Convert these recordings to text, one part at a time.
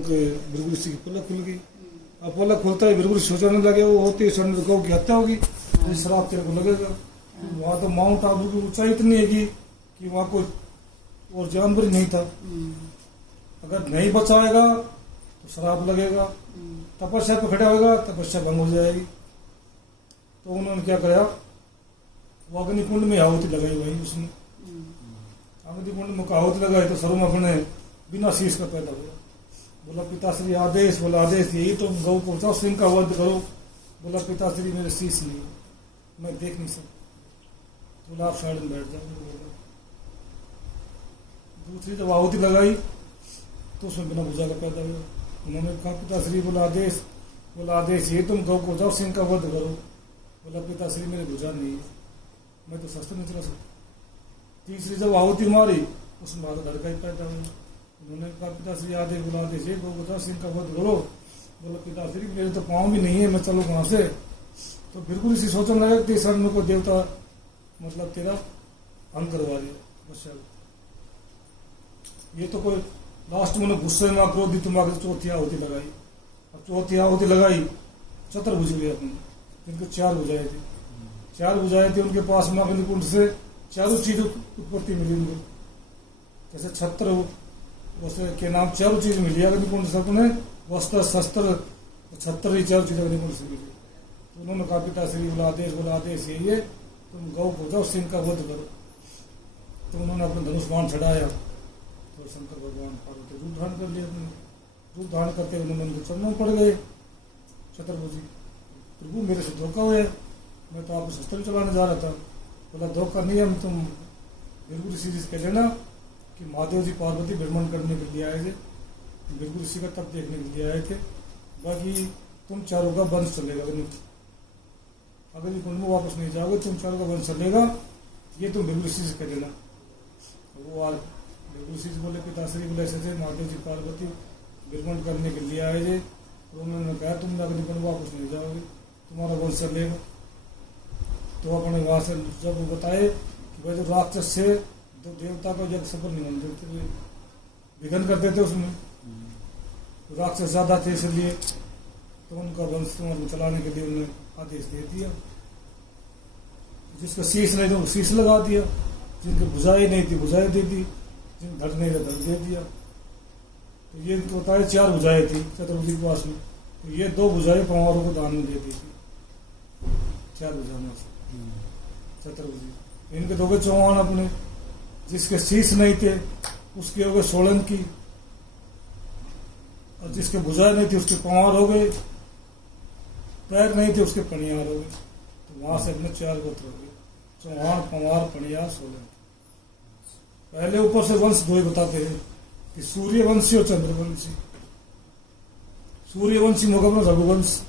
उनके बिरबल ऋषि की पलक खुल गई। अब पलक खुलता है बिरबल सोचने लगे वो होती है गौ की हत्या होगी तो शराब तेरे को लगेगा। वहां तो माउंट आबू की ऊंचाई इतनी है कि वहां कोई और जानवर नहीं था। अगर नहीं बचाएगा तो शराब लगेगा, तपस्या पे खड़ा होगा तपस्या भंग हो जाएगी। तो उन्होंने क्या कराया, वो अग्निकुंड में आहुति लगाई भाई। उसने अग्निकुंड में आहुति लगाई तो सर्व अपने बिना शीश का पैदा हुआ। बोला पिताश्री आदेश, बोला आदेश यही तो गौ को बचाओ, सिंह का वध करो। बोला पिताश्री मेरे शीश नहीं, मैं देख नहीं सकता। बोला आप साइड में बैठ जाओ। दूसरी जब आहुति लगाई तो उसमें बिना भुजा का पैदा हुआ। उन्होंने कहा पिताश्री, बोला आदेश ये तुम गौ को जाओ, सिंह का वध करो। बोला पिताश्री मेरे भुजा नहीं है, मैं तो शस्त्र नहीं चला सकता। तीसरी जब आहुति मारी उसमें हाथ धड़का ही पैदा हुआ। उन्होंने कहा पिताश्री आदेश, बोला आदेश ये गौ को जाओ, सिंह का वध करो। बोला पिताश्री मेरे तो पाँव भी नहीं है, मैं चलूँ कहाँ से। तो बिल्कुल इसी सोचने लगा तीसरा में को देवता मतलब तेरा अंग करवा दिया। ये तो कोई लास्ट में गुस्से में क्रोधित दिमाग चौथी आहुति लगाई। अब चौथी आहुति लगाई चतुर्भुज हुई अपनी, जिनके चार भुजाएं थी। चार भुजाएं थी उनके पास में अग्निकुंड से चारों चीज उत्पत्ति मिली उनको। जैसे छत्र वैसे के नाम चारों चीज मिली अग्निकुंड से अपने, वस्त्र शस्त्र छत्र ही चारों चीज अग्निकुंड से मिली। तो उन्होंने कहा पिताश्री, बोला आदेश ये तुम गौ को जाओ, सिंह का वध करो। तो उन्होंने अपने धनुष बाण चढ़ाया तो शंकर भगवान पार्वती रूप धारण कर लिया। अपने रूप धारण करते उन्होंने उनके चरणों पड़ गए। चतुर्भुजी, प्रभु मेरे से धोखा हुआ है, मैं तो आपको शस्त्र चलाने जा रहा था। बोला धोखा नहीं है, तुम बिरबल ऋषि से कह लेना कि महादेव जी पार्वती भ्रमण करने के लिए आए थे, बिरबल ऋषि का तप देखने के लिए आए थे। बाकी तुम चारों का वंश चलेगा, अगर कुंड में वापस नहीं जाओगे तुम चारों का वंश चलेगा, ये तुम बिरबल ऋषि से कह देना। वो आज बिरबल ऋषि बोले पिताश्री, बोले ऐसे थे महादेव जी पार्वती भ्रमण करने के लिए आए थे, तो उन्होंने कहा तुम अग्निकुंड वापस नहीं जाओगे, तुम्हारा वंश चलेगा। तो अपने वहां से जब वो बताए कि भाई जो राक्षस से तो देवता को जब सफल नहीं होने देते थे, विघन करते थे उसमें, तो राक्षस ज्यादा थे इसलिए तो उनका वंश तुम्हारे चलाने के लिए उन्होंने आदेश दे दिया। जिसका शीश नहीं था वो शीश लगा दिया, जिनकी भुजाएं नहीं थी भुजाएं दे दी, जिन धड़ नहीं था धड़ दे दिया। तो ये तो बताया चार भुजाएं थी चतुर्भुज के पास में, तो ये दो भुजाएं पंवारों को दान में दे दी थी। चार भुजा में से चतुर्भुज, इनके दो गए चौहान अपने। जिसके शीश नहीं थे उसके हो गए सोलंकी, और जिसके भुजाएं नहीं थी उसके पंवार हो गए, पैर नहीं थे उसके पनियार हो गए। तो वहां से अपने चार गोत्र हो गए, चौहान पंवार पनियार सोलंकी। पहले ऊपर से वंश दो ही बताते हैं कि सूर्यवंशी और चंद्रवंशी। सूर्यवंशी होगा अपना रघुवंश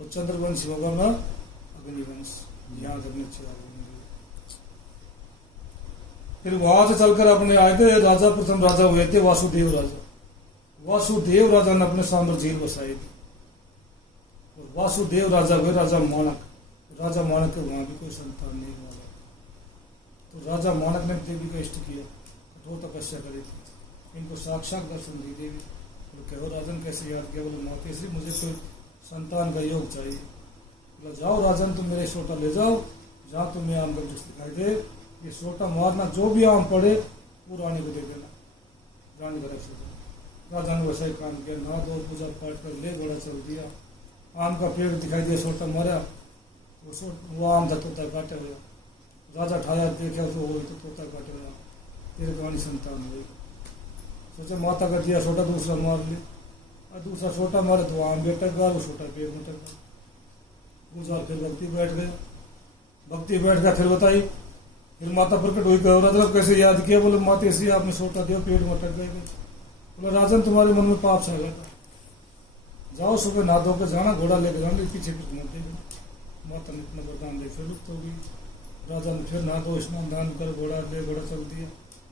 और चंद्रवंशी होगा अपना अग्निवंश। ध्यान रखने चाहिए। फिर वहां से चलकर अपने आए थे राजा, प्रथम राजा हुए थे वासुदेव राजा। वासुदेव राजा ने अपने सामने झील बसाई थी और वासुदेव राजा हुए राजा मानक। राजा मानक के वहां भी कोई संतान नहीं हुआ, तो राजा मानक ने देवी का इष्ट किया, कठोर तपस्या करी थी। इनको साक्षात दर्शन दी देवी। तो कहो राजन कैसे याद किया, बोले माते श्री मुझे कोई संतान का योग चाहिए। बोला जाओ राजन तुम मेरे सोटा ले जाओ, जहाँ तुम्हें आम का वृक्ष दिखाई दे, ये सोटा मारना, जो भी आम पड़े वो रानी को दे देना, रानी का रक्षा देना। राजा ने वैसा ही काम किया, नहा धो पूजा पाठ कर ले घोड़ा चल दिया। आम का पेड़ दिखाई दिया, सोटा मारा, वो आम था तोता काटे हुआ। राजा ठाया देखा तो वो तो तोता काटे हुआ, तेरे कहानी संतान हुई। सोचा माता का दिया सोटा दूसरा मार ले, और दूसरा सोटा मारे तो आम बेटक गया, वो सोटा पेड़ में टक गया। पूजा फिर भक्ति बैठ गया, फिर बताई। फिर माता प्रकट हुई, कहो राजा कैसे याद किया, बोले माता ऐसी आपने सोटा दिया पेड़ में अटक गए। बोले राजन तुम्हारे मन में पाप छा गया था, जाओ सुबह नहा धो कर जाना, घोड़ा लेकर जाना, पीछे पीछे मत देना। माता ने इतना वरदान दे फिर लुप्त होगी। राजा ने फिर नहा धो स्नान दान कर घोड़ा चल दिया,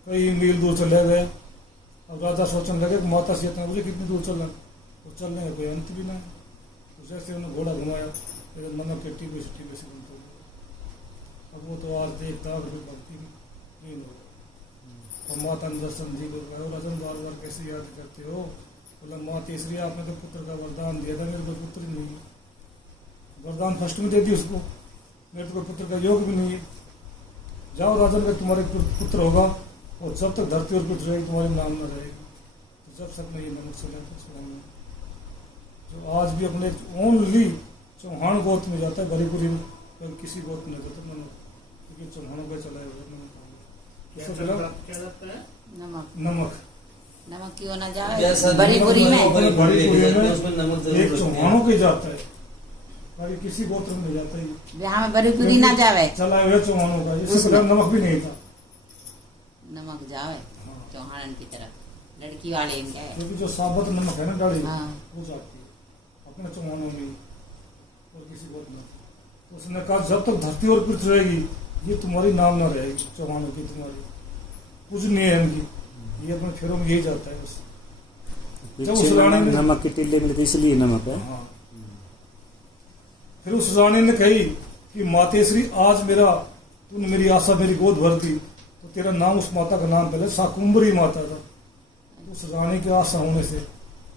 कई मील दूर चले गए। अब राजा सोचने लगे कि माता से इतना मुझे कितनी दूर चलना, तो चलने का कोई अंत भी ना है। तो जैसे उन्होंने घोड़ा घुमाया, फिर मन के टीबे से बंद हो गया। अब वो तो आज देखता फिर भक्ति में हो गया। और माता ने दर्शन दी, राजन बार बार कैसे याद करते हो, बोला माँ तीसरी आपने तो पुत्र का वरदान दिया था, मेरे को पुत्र ही नहीं है। वरदान फर्स्ट में दे दी उसको, मेरे को पुत्र का योग भी नहीं है। जाओ राजन का तुम्हारे पुत्र होगा, और जब तक धरती और पृथ्वी रहेगी तुम्हारे नाम न रहेगी। तो जब तक नहीं नमक चला तो चढ़ाऊंगा। जो आज भी अपने ओनली चौहान गोत में जाता है, भरीपुरी में किसी गोत में जाता नमक, क्योंकि चौहानों का चला है नमक। नमक नमक क्यों ना जाए भरीपुरी में? भरीपुरी में एक चौहानों के जाता है, बाकी किसी गोत्र में नहीं जाता है। यहाँ में भरीपुरी ना जावे, चला हुआ चौहानों का, इससे पहले नमक भी नहीं था। नमक जावे चौहान की तरफ, लड़की वाले इनका है। क्योंकि जो साबुत नमक है ना डाली, हाँ। वो जाती है अपने चौहानों में और किसी गोत्र में। तो उसने कहा जब तक धरती और पृथ्वी रहेगी ये तुम्हारी नाम ना रहेगी, चौहानों की तुम्हारी कुछ नहीं है इनकी। ये अपने फेरों में यही जाता है बस। जब उस रानी ने नमक की टिल्ले मिलती इसलिए नमक है। हाँ। फिर उस रानी ने कही कि मातेश्री आज मेरा तूने मेरी आशा मेरी गोद भर दी, तो तेरा नाम, उस माता का नाम पहले शाकुंभरी माता था। तो उस रानी की आशा होने से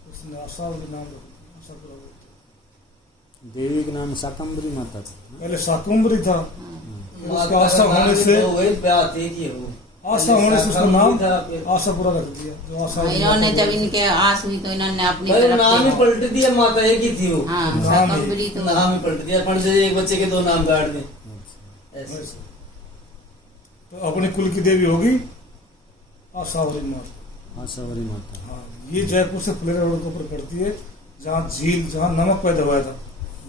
उसने आशा नाम आशा पूरा हो गया। देवी का नाम शाकंभरी माता था। पहले शाकुंभरी था, फिर उसकी आशा होने से आशा होने से उसका नाम आशा पूरा रख दिया। जो आशा इन्होंने जब इनके आस हुई तो इन्होंने अपनी नाम ही पलट दिया, माता एक ही थी वो। हाँ नाम शाकंभरी तो नाम ही पलट दिया, पर से एक बच्चे के दो नाम काट दे। वैसे। तो अपने कुल की देवी होगी आशावरी माता। आशावरी माता। हाँ, ये जयपुर से फुलेरा रोड के ऊपर पड़ती है, जहाँ झील, जहाँ नमक पैदा हुआ था,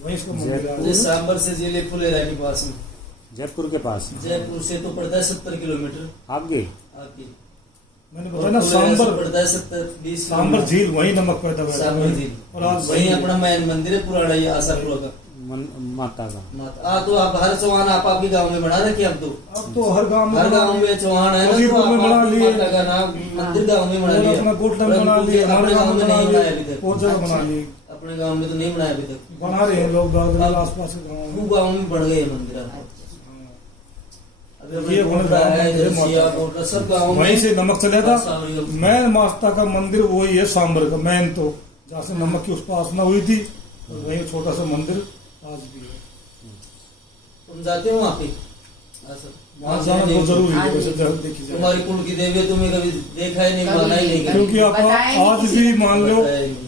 वहीं इसको मंदिर है। ये सांबर से जिले फुलेरा के पास में, जयपुर के पास। जयपुर से तो पड़ता है 70 किलोमीटर आगे। आगे। मैंने बताया ना सांबर पड़ता है 70-20 सांबर झील, वहीं नमक पैदा हुआ था। सांबर झील। और आज वही अपना मैन मंदिर है पुराना, ये आशापुरा का माता का। माता तो आप हर चौहान आप आपके गांव में बना रखी। अब तो हर गांव में चौहान है ना, वजीरपुर तो में आप बना आपकी लिए। माता का नाम मंदिर गांव में बना और लिया। अपना गोटन बना लिए, हमारे गांव में नहीं बना बनाया अभी लिए, तक। बहुत जगह बना लिए। अपने गांव में तो नहीं बनाया अभी तक, बना रहे हैं लोग बाग आस पास के गाँव में। खूब गाँव में बढ़ गए मंदिर। हाँ। अभी ये अपने अपने गोटरा गाँव है, में जलसिया, माता गोटरा, सब गाँव में वहीं से नमक चला था। आशावरी का। मैन माता का मंदिर वही है सांबर का मैन, तो जहाँ से नमक की उस पर आसना हुई थी, और वही छोटा सा मंदिर आज भी है। तुम जाते हो वहाँ पे? वहाँ जाना बहुत जरूरी है वैसे जब देखी जाए, तुम्हारी कुल की देवी तुम्हें कभी देखा ही नहीं, माना ही नहीं। क्योंकि आप बताएं नहीं आज किसी भी मान लो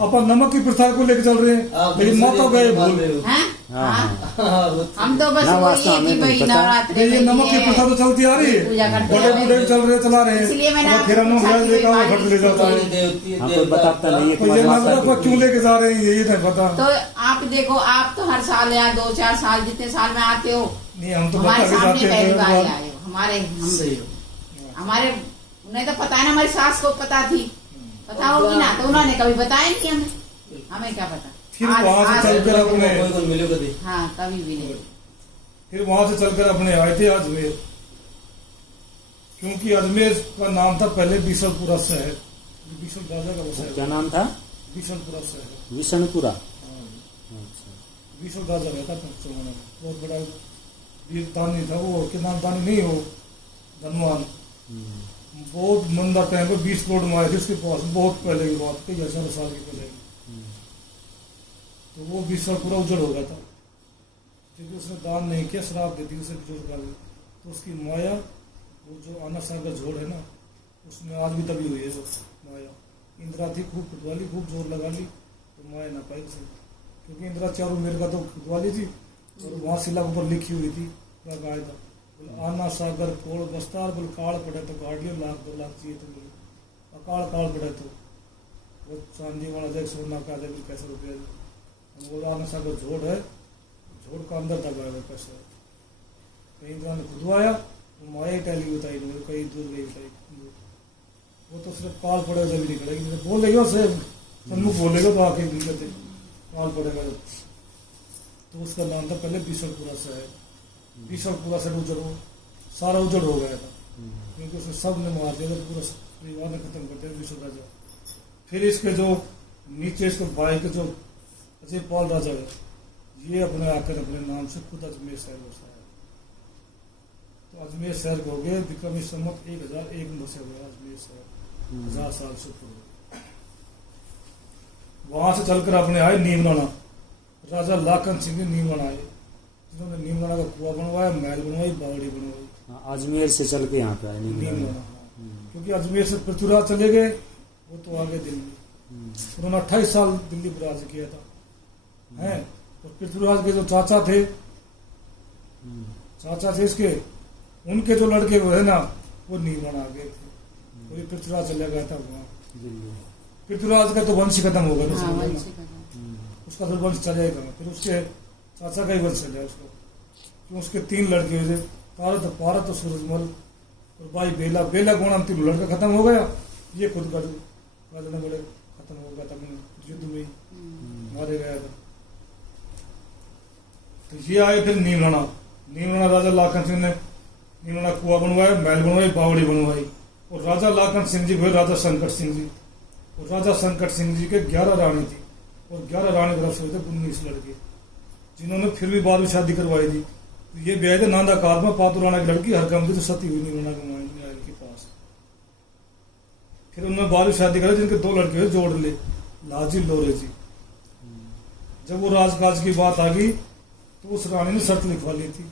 अपन नमक की प्रथा को लेकर चल रहे आप हैं, लेकिन माता गए भूल। हैं? हाँ, हाँ। हाँ, वो हम तो बस ना, वही वास्तव है कि हमें भाई नहीं पता। नवरात्रि ये में नमक की प्रथा तो चलती आ रही है, पूजा करते बड़े हैं। बूढ़े चल रहे चला रहे इसलिए मैंने हैं। आपको फिर हम पूछा कि लेकर भाई घट ले जाता है। हाँ, कोई बताता नहीं है तो ये तुम्हारी माता नवरात्र को क्यों लेके जा रहे हैं ये नहीं पता। तो आप देखो, आप तो हर साल या 2-4 साल जितने साल में आते हो, नहीं हम तो हमारे बता के सामने जाते पहली बार ही हैं। आए हो। हमारे सही। हमारे उन्हें तो पता है ना, हमारी सास को पता थी, पता होगी ना, तो उन्होंने कभी बताया नहीं हमें। हमें क्या पता। फिर वहां से चलकर अपने कोई मिले कभी? हाँ कभी भी नहीं। फिर वहां से चलकर अपने आए थे अजमेर, क्योंकि अजमेर का नाम था पहले बीसलपुरा शहर, बीसल राजा का बसाया क्या नाम था? बीसलपुरा शहर। विष्णुपुरा। हाँ, अच्छा। बीसल राजा रहता था चौहान में, बहुत बड़ा वीर दानी था वो, के नाम दानी नहीं हो, धनवान। बहुत मंदा टाइम पे 20 करोड़ में आए थे उसके पास, बहुत पहले की बात, कई हजार साल की पहले की। तो वो बीसलपुरा उजड़ हो गया था, क्योंकि उसने दान नहीं किया, शराब दे दी उसे बुजुर्ग का। तो उसकी माया, वो जो आना सागर झोड़ है ना, उसमें आज भी दबी हुई है वो माया। इंदिरा थी खूब खुदवाली, खूब जोर लगा ली, तो माया ना पाई उसे, क्योंकि इंदिरा चारों मेरे का तो खुदवाली थी, और वहाँ शिला के ऊपर लिखी हुई थी, क्या गाय था, आना सागर कोड़ बस्तार, बोल काल पड़े तो गाड़ लियो, 1,00,000-2 लाख चाहिए तो बोले अकाल काल पड़े तो वो चांदी वाला जाए, सोना का जाए, कैसे रुपया। हम बोला आना सागर झोड़ है, झोड़ का अंदर दबाया हुआ पैसा, कहीं तो खुदवाया, वो माया टैली बताई नहीं, कहीं दूर गई बताई। वो तो सिर्फ काल पड़ेगा जब ही निकलेगी, बोलेगा से सन्मुख बोलेगा तो आके कहते काल पड़ेगा जब। तो उसका नाम था पहले बीसलपुरा शहर। बीसलपुरा से उजड़, सारा उजड़ हो गया था, क्योंकि उसने सब ने मार दिया, पूरा परिवार ने खत्म कर दिया बीसल राजा। फिर इसके जो नीचे इसके भाई के जो अजय पाल राजा है, ये अपने आकर अपने नाम से खुद अजमेर शहर बसाया। तो अजमेर शहर हो गए विक्रमी संवत 1001 में बसे हुए अजमेर शहर, 1000 साल से पूर्व। वहां से चलकर अपने आए नीमराना। राजा लाखन सिंह ने नीमराना आए, जिन्होंने नीमराना का कुआं बनवाया, महल बनवाई, बावड़ी बनवाई। हाँ, अजमेर से चल के यहाँ पे आए नीमराना, क्योंकि अजमेर से पृथ्वीराज चले गए, वो तो आगे दिल्ली। उन्होंने 28 साल दिल्ली पर राज किया था, हैं। और पृथ्वीराज के जो चाचा थे इसके, उनके जो लड़के वो है ना, वो नीमराना आ गए थे। तो ये पृथ्वीराज चला गया था वहाँ दिल्ली। पृथ्वीराज का तो वंश ही खत्म हो गया, हाँ, तो वंश ही खत्म। उसका तो वंश चलेगा, फिर उसके चाचा का ही वंश चला उसको। क्यों, उसके 3 लड़के हुए थे, तारत, पारत और सूरजमल। और भाई बेला, बेला गोणा में 3 लड़का खत्म हो गया, ये खुद का राजा बड़े खत्म हो गया था, युद्ध में ही मारे गया था। तो ये आए फिर नीमराना राजा लाखन सिंह ने नीमराना कुआं बनवाया, महल बनवाई, बावड़ी बनवाई। और राजा लाखन सिंह जी हुए राजा संकट सिंह जी। और राजा संकट सिंह जी के 11 रानी थी, और 11 रानी तरफ से हुए थे 19 लड़के, जिन्होंने फिर भी बाद में शादी करवाई थी। तो ये ब्याह थे नांदा कार में पातू राणा की लड़की हरकम थी, जो सती हुई नीमराना के पास। फिर उन्होंने बाद में शादी करी, जिनके 2 लड़के हुए जोड़ ले, लाजी लोरे जी। जब वो राजकाज की बात आ गई तो उस रानी ने शर्त लिखवा ली थी।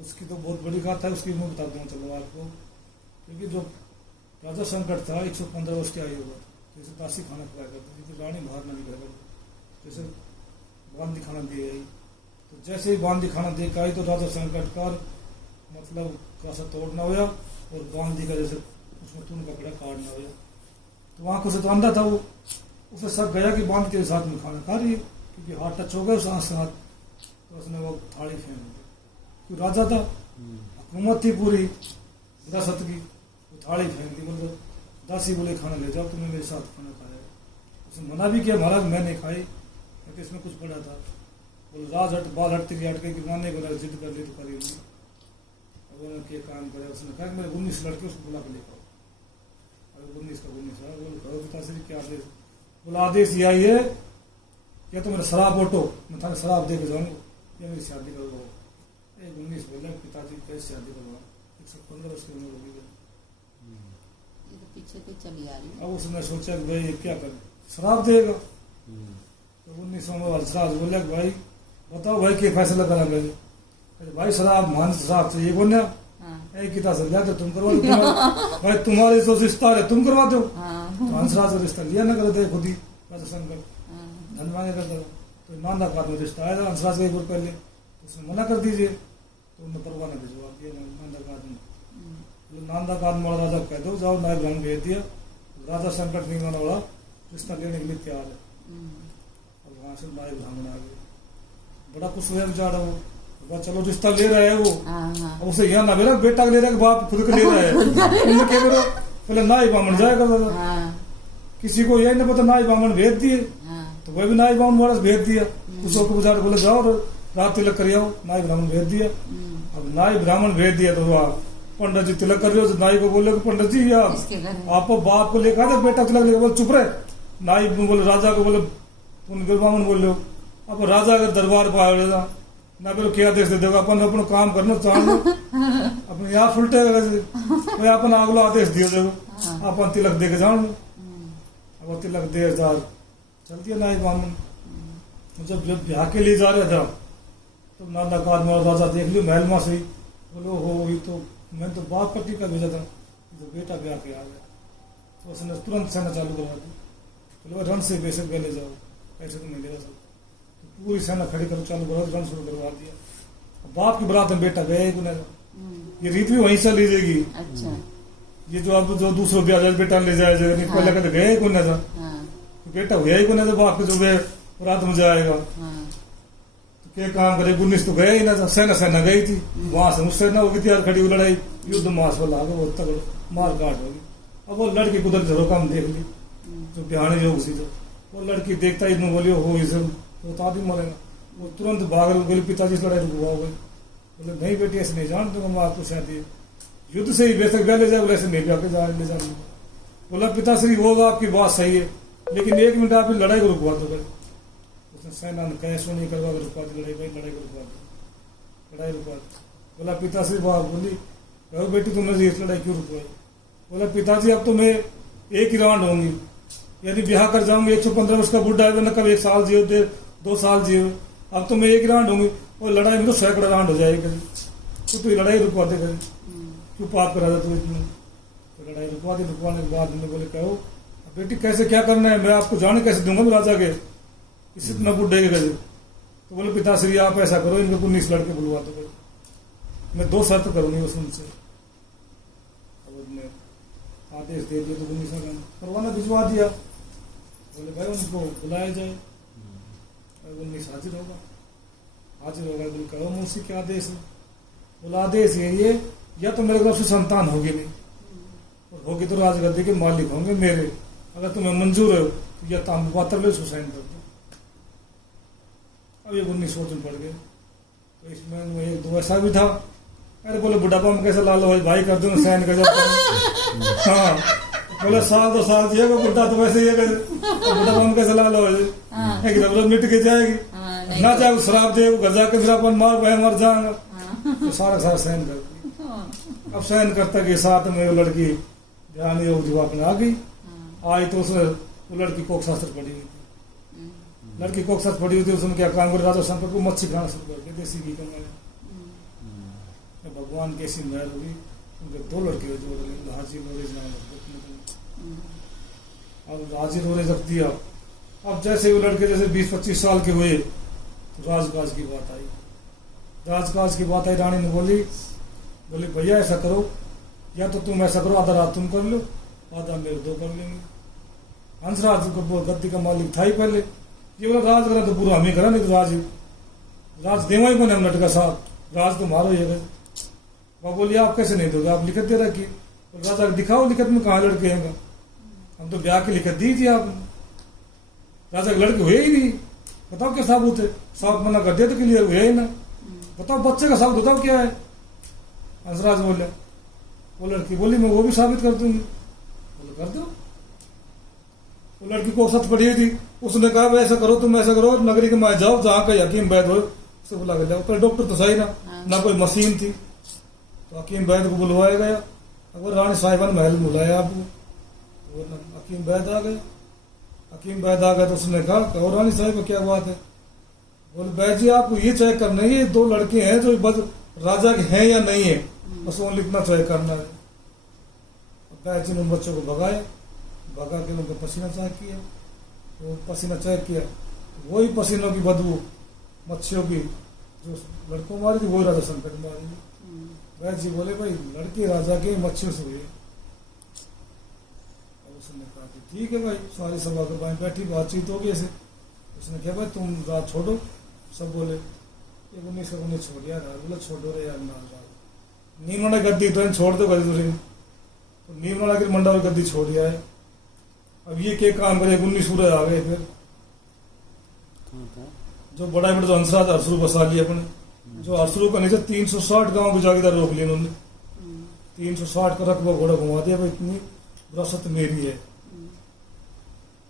उसकी तो बहुत बड़ी बात है, उसकी मैं बता दूंगा चलो आपको। क्योंकि जो राजा संकट था 115 वर्ष की आयु हुआ, जैसे दासी खाना खिलाया करती थी, रानी बाहर न निकला करती, जैसे बांदी खाना दे आई। तो जैसे ही बांदी खाना दे के आई तो राजा संकट का मतलब कैसा तोड़ना हुआ, और बांदी का जैसे उसमें तुम कपड़ा काटना हुआ। तो वहां कुछ तो अंधा था वो, उसे सब गया कि बांध के साथ में खाना खा रही है, क्योंकि हाथ टच हो गया उस साथ। तो उसने वो थाली फेंक दी, क्योंकि राजा था, हुकूमत थी पूरी विरासत की, वो थाली फेंक दी। मतलब दासी बोले खाना ले जाओ, तुमने मेरे साथ खाना खाया। उसने मना भी किया, महाराज मैं नहीं खाई, क्योंकि इसमें कुछ पड़ा था। बोले राज हट बाल हटते भी हट के मानने को जिद कर ली तो करी ली। अब उन्होंने क्या काम करे, उसने कहा कि मेरे 19 लड़के उसको बुला के लेकर आओ। अगर 19 का 19 है, बोले कहो पिताश्री क्या आदेश? बोला आदेश ये आई है क्या तो मेरा शराब ओटो, मैं थाने शराब दे के जाऊंगा, या मेरी शादी करवाओ। 19 बोला पिताजी कैसे शादी करवाओ, 115 वर्ष की उम्र होगी। ये तो पीछे से चली आ रही है। अब उसने सोचा कि भाई ये क्या करे, शराब देगा। तो 19 में शराब बोला कि भाई बताओ भाई क्या फैसला करा मेरे। भाई शराब मान शराब चाहिए बोलना, एक किताब से लिया तो तुम करवा दो, भाई तुम्हारे तो रिश्ता है तुम करवा दो। तो हंसराज का रिश्ता लिया ना करते खुद ही राजा संकट धन मांगे करता। तो नांदा कार में रिश्ता आया था हंसराज का 1 वर्ष पहले, तो उसने मना कर दीजिए। तो उन्होंने परवाना भिजवा दिया नांदा कार में। नांदा कार में राजा कह दो जाओ, नायब ब्राह्मण भेज दिया। राजा संकट नहीं माना वाला रिश्ता लेने के लिए तैयार है। और वहां से नायब ब्राह्मण आ गए, बड़ा खुश हुआ बेचारा वो, चलो रिश्ता ले रहा है वो। अब उसे यहाँ ना मेरा बेटा ले रहा है, बाप खुद को ले रहा है। उन्होंने क्या करो, पहले नाई बामन जाएगा दादा, किसी को यही नहीं पता, नाई बामन भेज दिए। तो वह भी नाई बामन वाला भेज दिया, उसको बुझा बोले जाओ रात तिलक कर आओ, नाई ब्राह्मण भेज दिया। अब नाई ब्राह्मण भेज दिया तो वहाँ पंडित जी तिलक कर रहे हो, तो नाई को बोले पंडित जी या आप बाप को लेकर आते बेटा तिलक लेकर, बोले चुप रहे। नाई बोले राजा को बोले उनके ब्राह्मण बोल लो। अब राजा अगर दरबार पर आएगा ना बोलो क्या देश दे देगा, अपन अपना काम करना चाहो अपने यहाँ फुलटे भाई अपन अगला आदेश दियो देखो, अपन तिलक दे के जाओ। अब तिलक दे चल दिया नाई ब्राह्मण। जब ब्याह के लिए जा रहा था तो नाना का राजा देख लियो महल में से, बोलो हो ये तो मैंने तो बाप का टीका भेजा था, तो बेटा ब्याह के आ गया। तो उसने तुरंत सेना चालू करवा दी, बोले रन से बेशक पहले जाओ, ऐसे तो मिलेगा सब। तो पूरी सेना खड़ी करो चालू करो, रन शुरू करवा दिया। बाप की बरात में बेटा गया ही गुना, ये रीत भी वहीं से ले जाएगी। अच्छा, ये जो अब जो दूसरों ब्याह बेटा ले जाया जाएगा, नहीं पहले कहते गए ही गुना था, बेटा हुआ ही गुना था, बाप के जो बरात में जाएगा। तो क्या काम करे, 19 तो गया ही ना था, सेना गई थी, वहां से उससे ना होगी तैयार खड़ी हुई लड़ाई, युद्ध मास वाला आगे बहुत तक मार काट होगी। अब वो लड़की कुदरत झरोका में देख ली, जो बिहानी योग सी, जो वो लड़की देखता ही बोली हो इसे तो आदमी मरेगा। वो तुरंत भाग बोले पिताजी से लड़ाई रुकवा गई। बोले नहीं बेटी ऐसे नहीं जान दूंगा, मैं आपको शादी युद्ध से ही बेशक ब्याह ले जाए, बोले ऐसे नहीं ब्याह के ले जाऊंगा। बोला पिताश्री होगा आपकी बात सही है, लेकिन 1 मिनट आप लड़ाई को रुकवा दो। उसने सेना ने कैसे नहीं करवा रुकवा दी लड़ाई, भाई लड़ाई को रुकवा दो, लड़ाई रुकवा दी। बोला पिताश्री बात बोली कहो बेटी तुमने इस लड़ाई क्यों रुकवाई? बोला पिताजी अब तो मैं 1 ही राउंड होंगी, यदि ब्याह कर जाऊंगी 115 वर्ष का बुढ़ा है, कब 1 साल जियो, 2 साल जियो, अब तो मैं एक राउंड होंगी, और लड़ाई में तो सैकड़ों राउंड हो जाएगी। तो ये लड़ाई रुकवा दे करी, क्यों पाप करा था तू इतना? तो लड़ाई रुकवा दी। रुकवाने के बाद उन्होंने बोले कहो बेटी कैसे क्या करना है, मैं आपको जाने कैसे दूंगा मैं राजा के, इस इतना बुढ़े के गए। तो बोले पिताश्री आप ऐसा करो, इनको 19 लड़के बुलवा दो, मैं 2 शर्त करूंगी बस उनसे। आदेश दे दिया तो 19 परवाना भिजवा दिया। बोले भाई उनको बुलाया जाए, 19 हाजिर होगा। बोले कहो मुंशी क्या आदेश है? बोला आदेश यही है, या तो मेरे तरफ से संतान होगी नहीं, और होगी तो राजगद्दी के मालिक होंगे मेरे, अगर तुम्हें मंजूर है तो या तांबू पात्र ले उसको साइन कर दो। अब ये 19 सोच में पड़ गए। तो इसमें 1-2 ऐसा भी था, अरे बोले बुढ़ापा में कैसे लाल भाई कर दो साइन कर जाओ। हाँ बोले 1-2 साल जिए बुढ़ा तो वैसे ही बुढ़ापा में कैसे लाल हो जाए, मिट के जाएगी ना, चाहे शराब दे घर जाके फिर अपन मार वह मर जाएगा। तो सारा साइन कर दिया। अब साइन करता के साथ में वो लड़की ध्यान योग जो अपने आ गई, आई तो उसने वो लड़की कोक शास्त्र पढ़ी हुई थी। लड़की कोक शास्त्र पढ़ी हुई थी, उसने क्या काम कर राजा शंकर को मच्छी खाना शुरू कर दिया, देसी घी कमाया। भगवान कैसी मेहर होगी, उनके 2 लड़के हुए, 2 लड़के हाजी रोरेज नाम है। अब हाजी रोरेज रख दिया। अब जैसे वो लड़के जैसे 20-25 साल के हुए तो राजकाज की बात आई। राजकाज की बात आई, रानी ने बोली भैया ऐसा करो, या तो तुम ऐसा करो आधा रात तुम कर लो, आधा मेरे 2 कर लेंगे। हंसराज को गद्दी का मालिक था ही पहले, ये बोला राज करा तो पूरा हमें करा, नहीं तो राज देवा ही बने हम लटका साथ, राज तो मारो ये। वो बोलिए आप कैसे नहीं दोगे, आप लिखत दे रखिए। राजा दिखाओ लिखत में कहाँ लड़के हैं, हम तो ब्याह की लिखत दी थी आपने, राजा के लड़के हुए ही नहीं, बताओ क्या साबुत है? साफ मना कर दिया तो क्लियर हुए ही ना, बताओ बच्चे का साबुत बताओ क्या है? हंसराज बोले, वो लड़की बोली मैं वो भी साबित कर दूंगी। बोले कर दो। वो लड़की को सच पड़ी थी, उसने कहा ऐसा करो तुम ऐसा करो, नगरी के माए जाओ जहाँ का हकीम वैद हो उसे बुला कर जाओ। पर डॉक्टर तो सही ना कोई मशीन थी, तो हकीम वैद को बुलवाया गया। अगर रानी साहिबा ने महल बुलाया आपको, हकीम वैद आ गए। हकीम वैद आ गए तो उसने कहा रानी साहिबा क्या बात है? बोले वैद जी आपको ये चेक करना है, ये 2 लड़के हैं जो बस राजा के हैं या नहीं है, बस वो लिखना चेक करना है। वैद जी ने बच्चों को भगा के उनका पसीना चेक किया। वो पसीना चेक किया, वही पसीनों की बदबू मच्छियों की जो लड़कों मारी थी वही राजा शंकर मारी थी। वैद जी बोले भाई लड़के राजा के मच्छियों से हुए। उसने कहा कि ठीक है भाई, सारी सभा के बाहर बैठी बातचीत होगी ऐसे। उसने कहा भाई तुम रात छोड़ो। सब बोले 19 का 19 छोड़ यार, बोला छोड़ो रे यार ना, नीमड़ा गद्दी तो छोड़ दो गद्दी तुझे, तो नीमड़ा की मंडा गद्दी छोड़ दिया है। अब ये क्या काम करे, 19 सूरज आ गए। फिर जो बड़ा जो हंसराज हरसरू बसा लिया अपने, जो हरसरू का नीचे 360 गांव को जागीदार रोक लिया उन्होंने, 360 का रकबा घोड़ा घुमा दिया भाई, इतनी विरासत मेरी है।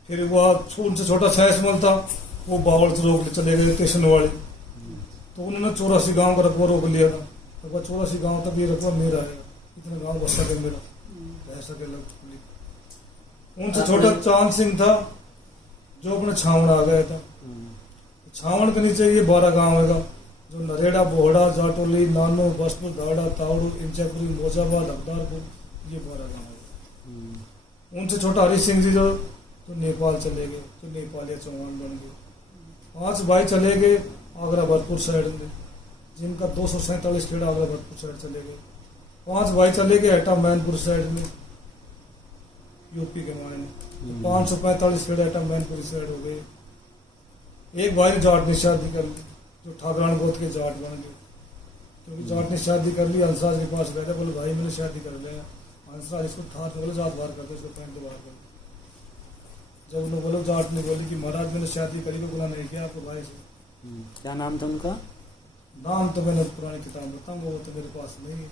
फिर वो उनसे छोटा सैसमल था, वो बावल से रोक चले गए स्टेशन वाले, तो उन्होंने 84 गांव का रकबा रोक लिया था। तो 84 गांव तक ये रकबा मेरा है, इतना गांव बस सके मेरा ऐसा के लग। उनसे छोटा चांद सिंह था जो अपने छावण आ गया था। छावण के नीचे ये 12 गांव है, जो नरेड़ा, बोहड़ा, जाटोली, नानो, बसपुर, दाड़ा, तावड़ू, इंचापुरी, मोजाबाद, हकदारपुर, ये 12 गांव है। उनसे छोटा हरि सिंह जी जो नेपाल चले गए, तो नेपाल या चौहान बन गए। 5 भाई चले गए आगरा भरतपुर साइड में, जिनका 247 खेड़ा आगरा भरतपुर साइड चले गए। 5 भाई चले गए हटा मैनपुर साइड में, यूपी के मायने। 545 खेड़ा हटा मैनपुरी साइड हो गए। एक भाई ने जाट ने शादी कर ली, जो ठाकरान गोत के जाट बन गए, क्योंकि जाट ने शादी कर ली। हंसराज के पास गए थे, बोले भाई मैंने शादी कर लिया। हंसराज इसको था तो बोले जात बाहर कर दो, इसको पैंट बाहर कर दो। जब उन्होंने बोले जाट ने बोली कि महाराज मैंने शादी करी तो बोला नहीं किया आपको भाई से। क्या नाम था उनका? नाम तो मैंने पुरानी किताब बताऊँ, वो तो मेरे पास नहीं है,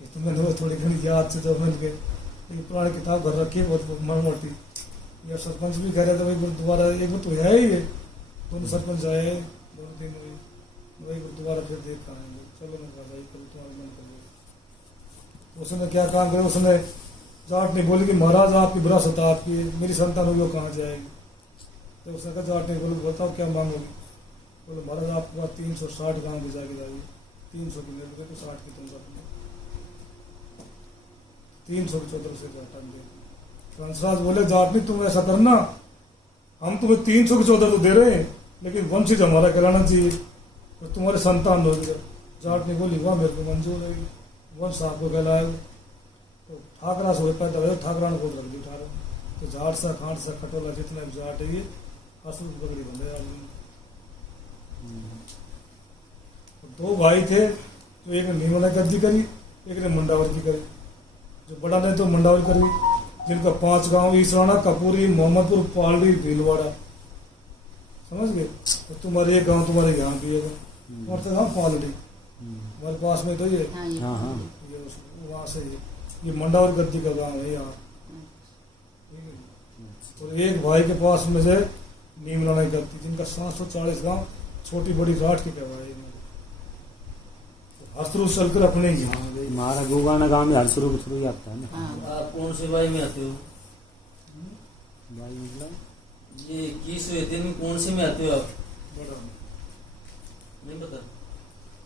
ये तो मैंने थोड़ी घनी याद से जब मिल गए। ये पुरानी किताब घर रखी है, बहुत मन मोटी। यार सरपंच भी कह रहे थे भाई गुरुद्वारा एक बार तो है ही है, दोनों सरपंच आए 2 दिन हुई, वही गुरुद्वारा फिर देख कर आएंगे। चलो मैं कहा भाई कल तुम्हारा मन कर। उसने क्या काम करे, उसने जाट ने बोली कि महाराज आपकी विरासत आपकी, मेरी संतान होगी वो कहाँ जाएगी। तो उसने कहा जाट ने बोले बताओ क्या मांगोगी। बोले महाराज आपके पास 360 गाँव की जाके जाएगी, 300 की मेरे को तो 60 की तुम रखना, 314 से जाट दे। तो हंसराज बोले जाट नहीं तुम ऐसा करना, हम तुम्हें 314 तो दे रहे हैं लेकिन वंशिज हमारा कहलाना चाहिए तो तुम्हारे संतान होगी। जाट ने बोली वाह मेरे को मंजूर है, वंश आपको कहलाएगा। तो ठाकरा से पैदा हुआ, ठाकरा ने बोल रख दी ठाकरा। तो जाट सा खांट सा खटोला जितना भी जाट है ये असुर पकड़ी बंधे आदमी। दो भाई थे, तो एक ने नीमला गद्दी करी, एक ने मुंडावरती करी। जो बड़ा ने तो मुंडावरी करी, जिनका 5 गांव ईसराना, कपूरी, मोहम्मदपुर, पालड़ी, भीलवाड़ा, समझ गए। तो तुम्हारे एक गांव तुम्हारे यहाँ भी है, और तो गाँव पालड़ी हमारे पास में। तो ये हाँ हाँ ये वहाँ से ये मंडावर गद्दी का गांव है यहाँ। और एक भाई के पास में से नीम लड़ाई करती, जिनका 740 गांव छोटी बड़ी राठ के कहवाए। हस्तरू चलकर अपने ही हमारा गोगाना गांव में हर शुरू के थ्रू ही आता है ना। हाँ। आप कौन से भाई में आते हो? भाई मतलब ये 21वें दिन कौन से में आते हो आप? नहीं पता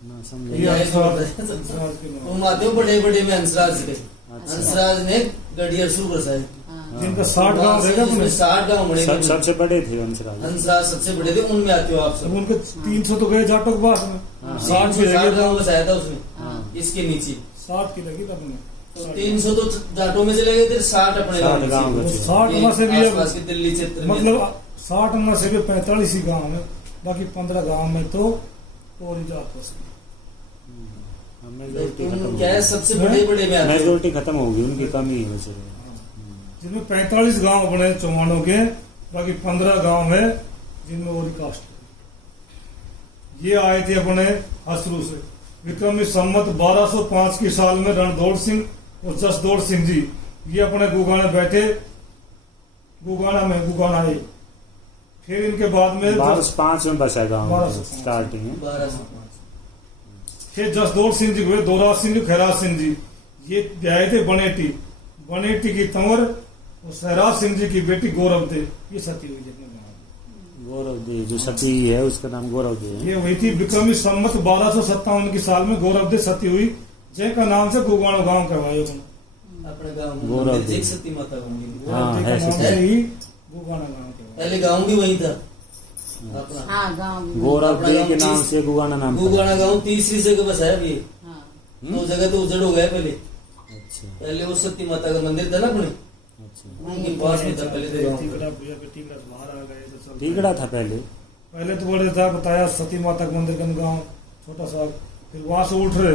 ना ये समझे। आए तो तुम आते हो बड़े बड़े में हंसराज के। अच्छा। हंसराज ने गढ़िया शुरू बसाए, हाँ। जिनका 60 गांव रहेगा अपने, 60 गाँव बड़े सबसे बड़े थे हंसराज। हंसराज सबसे बड़े थे, उनमें आते हो आप सब। अब उनके 300 तो गए जाटों के पास में, हाँ। 60 की 60 लगी, गाँव बसाया था उसने, हाँ। इसके नीचे 60 की लगी था अपने। तो 300 तो जाटों में चले गए थे, 60 अपने 60 गाँव में। बचे। 60 में से भी आसपास के दिल्ली क्षेत्र में मतलब 60 में से भी 45 ही गाँव है, बाकी 15 गाँव में तो और ही जात बस गई। मेजोरिटी खत्म तुम हो क्या है गई। सबसे बड़े बड़े में आते हो। मेजोरिटी खत्म होगी, उनकी कमी है बच रही। जिनमें 45 गांव बने चौहानों के, बाकी 15 गांव है जिनमें और कास्ट है। ये आए थे अपने हसरू से। विक्रमी संमत 1205 की साल में रणदौड़ सिंह और जसदौड़ सिंह जी ये अपने गुगाना बैठे, गुगाना आए। फिर इनके बाद में 1205 में बसा गाँव 1205 स्टार्टिंग है। 1205 फिर जसदौड़ सिंह जी हुए, दोराज सिंह जी, खैराज सिंह जी ये आए थे बनेटी। बनेटी की तंवर और सहराज सिंह जी की बेटी गौरव थे, ये सती हुई जितने गाँव। गौरव दे जो सती है उसका नाम गौरव दे है। ये हुई थी विक्रमी संमत 1257 की साल में गौरव दे सती हुई, जिनका नाम से गुगाणो गांव कहवाए उन्होंने। अपने गाँव में गौरव मंदिर जी। देख सकती माता का मंदिर। हाँ, गौरव दे है के नाम सती। से ही गुगाणो गांव कहवाए। पहले गाँव भी वही था अपना। हाँ गाँव गौरव दे के नाम से गुगाना नाम पड़ा। गुगाना गाँव तीसरी जगह बसाया भी है। हाँ। दो जगह तो उजड़ हो गया पहले। अच्छा पहले वो सती माता का मंदिर था ना अपने, अच्छा। उनके पास में था पहले तो गाँव। टीकड़ा भैया के टीकड़ा से बाहर आ गए तो चलते। टीकड़ा था पहले। पहले तो बोले था बताया सती माता का मंदिर का गाँव छोटा सा, फिर वहां से उठ रहे।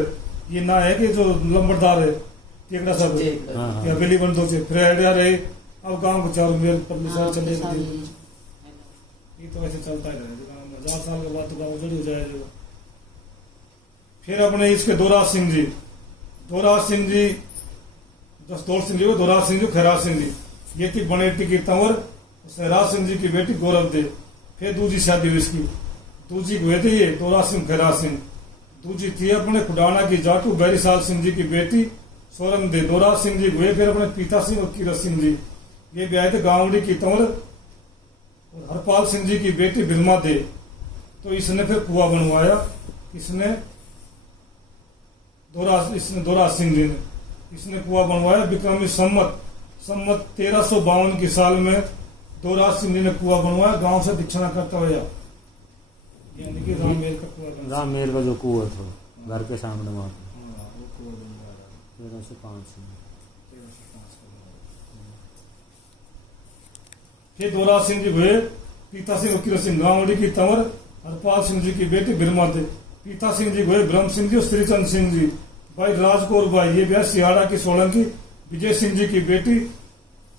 ये ना है कि जो लंबरदार है टीकड़ा सब ठीक है। हाँ, हाँ। या गली बंदों से फिर आइडिया रहे। अब गाँव को चारों मेल पर हाँ, चले सारी। गए। ये तो ऐसे चलता ही रहेगा, 1000 साल के बाद तो गाँव उजड़ हो जाएगा। फिर अपने इसके दोराज सिंह जी, जसदौड़ सिंह जी को दोराज सिंह जी, खैराज सिंह जी ये थी बनेटी की तंवर, सहराज सिंह जी की बेटी गौरव दे। फिर दूजी शादी हुई इसकी, दूजी हुए थे ये दोराज सिंह खैराज सिंह। दूजी थी अपने खुडाना की जाटू बैरीसाल सिंह जी की बेटी सोरम दे। दोराज सिंह जी हुए फिर अपने पीता सिंह और कीरत सिंह जी, ये भी आए थे गांवड़ी की तंवर और हरपाल सिंह जी की बेटी बिरमा दे। तो इसने फिर कुआं बनवाया, इसने दोराज सिंह जी ने इसने कुआं बनवाया। विक्रमी संमत 1352 की साल में दोराज सिंह जी ने कुआं बनवाया, गांव से दीक्षिणा करता हुआ, यानी कि राममेर का कुआं बना। राममेर का जो कुआं था घर के सामने वहाँ पे हाँ, वो कुआं बनवाया 1305 में। 1305 का। फिर दोराज सिंह जी हुए पीता सिंह और कीरत सिंह, गांवड़ी की तंवर हरपाल सिंह जी की बेटी बिरमा दे। पीता सिंह जी हुए ब्रह्म सिंह जी और श्रीचंद सिंह जी। भाई राजकौर बाई ये ब्याह सिहाड़ा की सोलंकी विजय सिंह जी की बेटी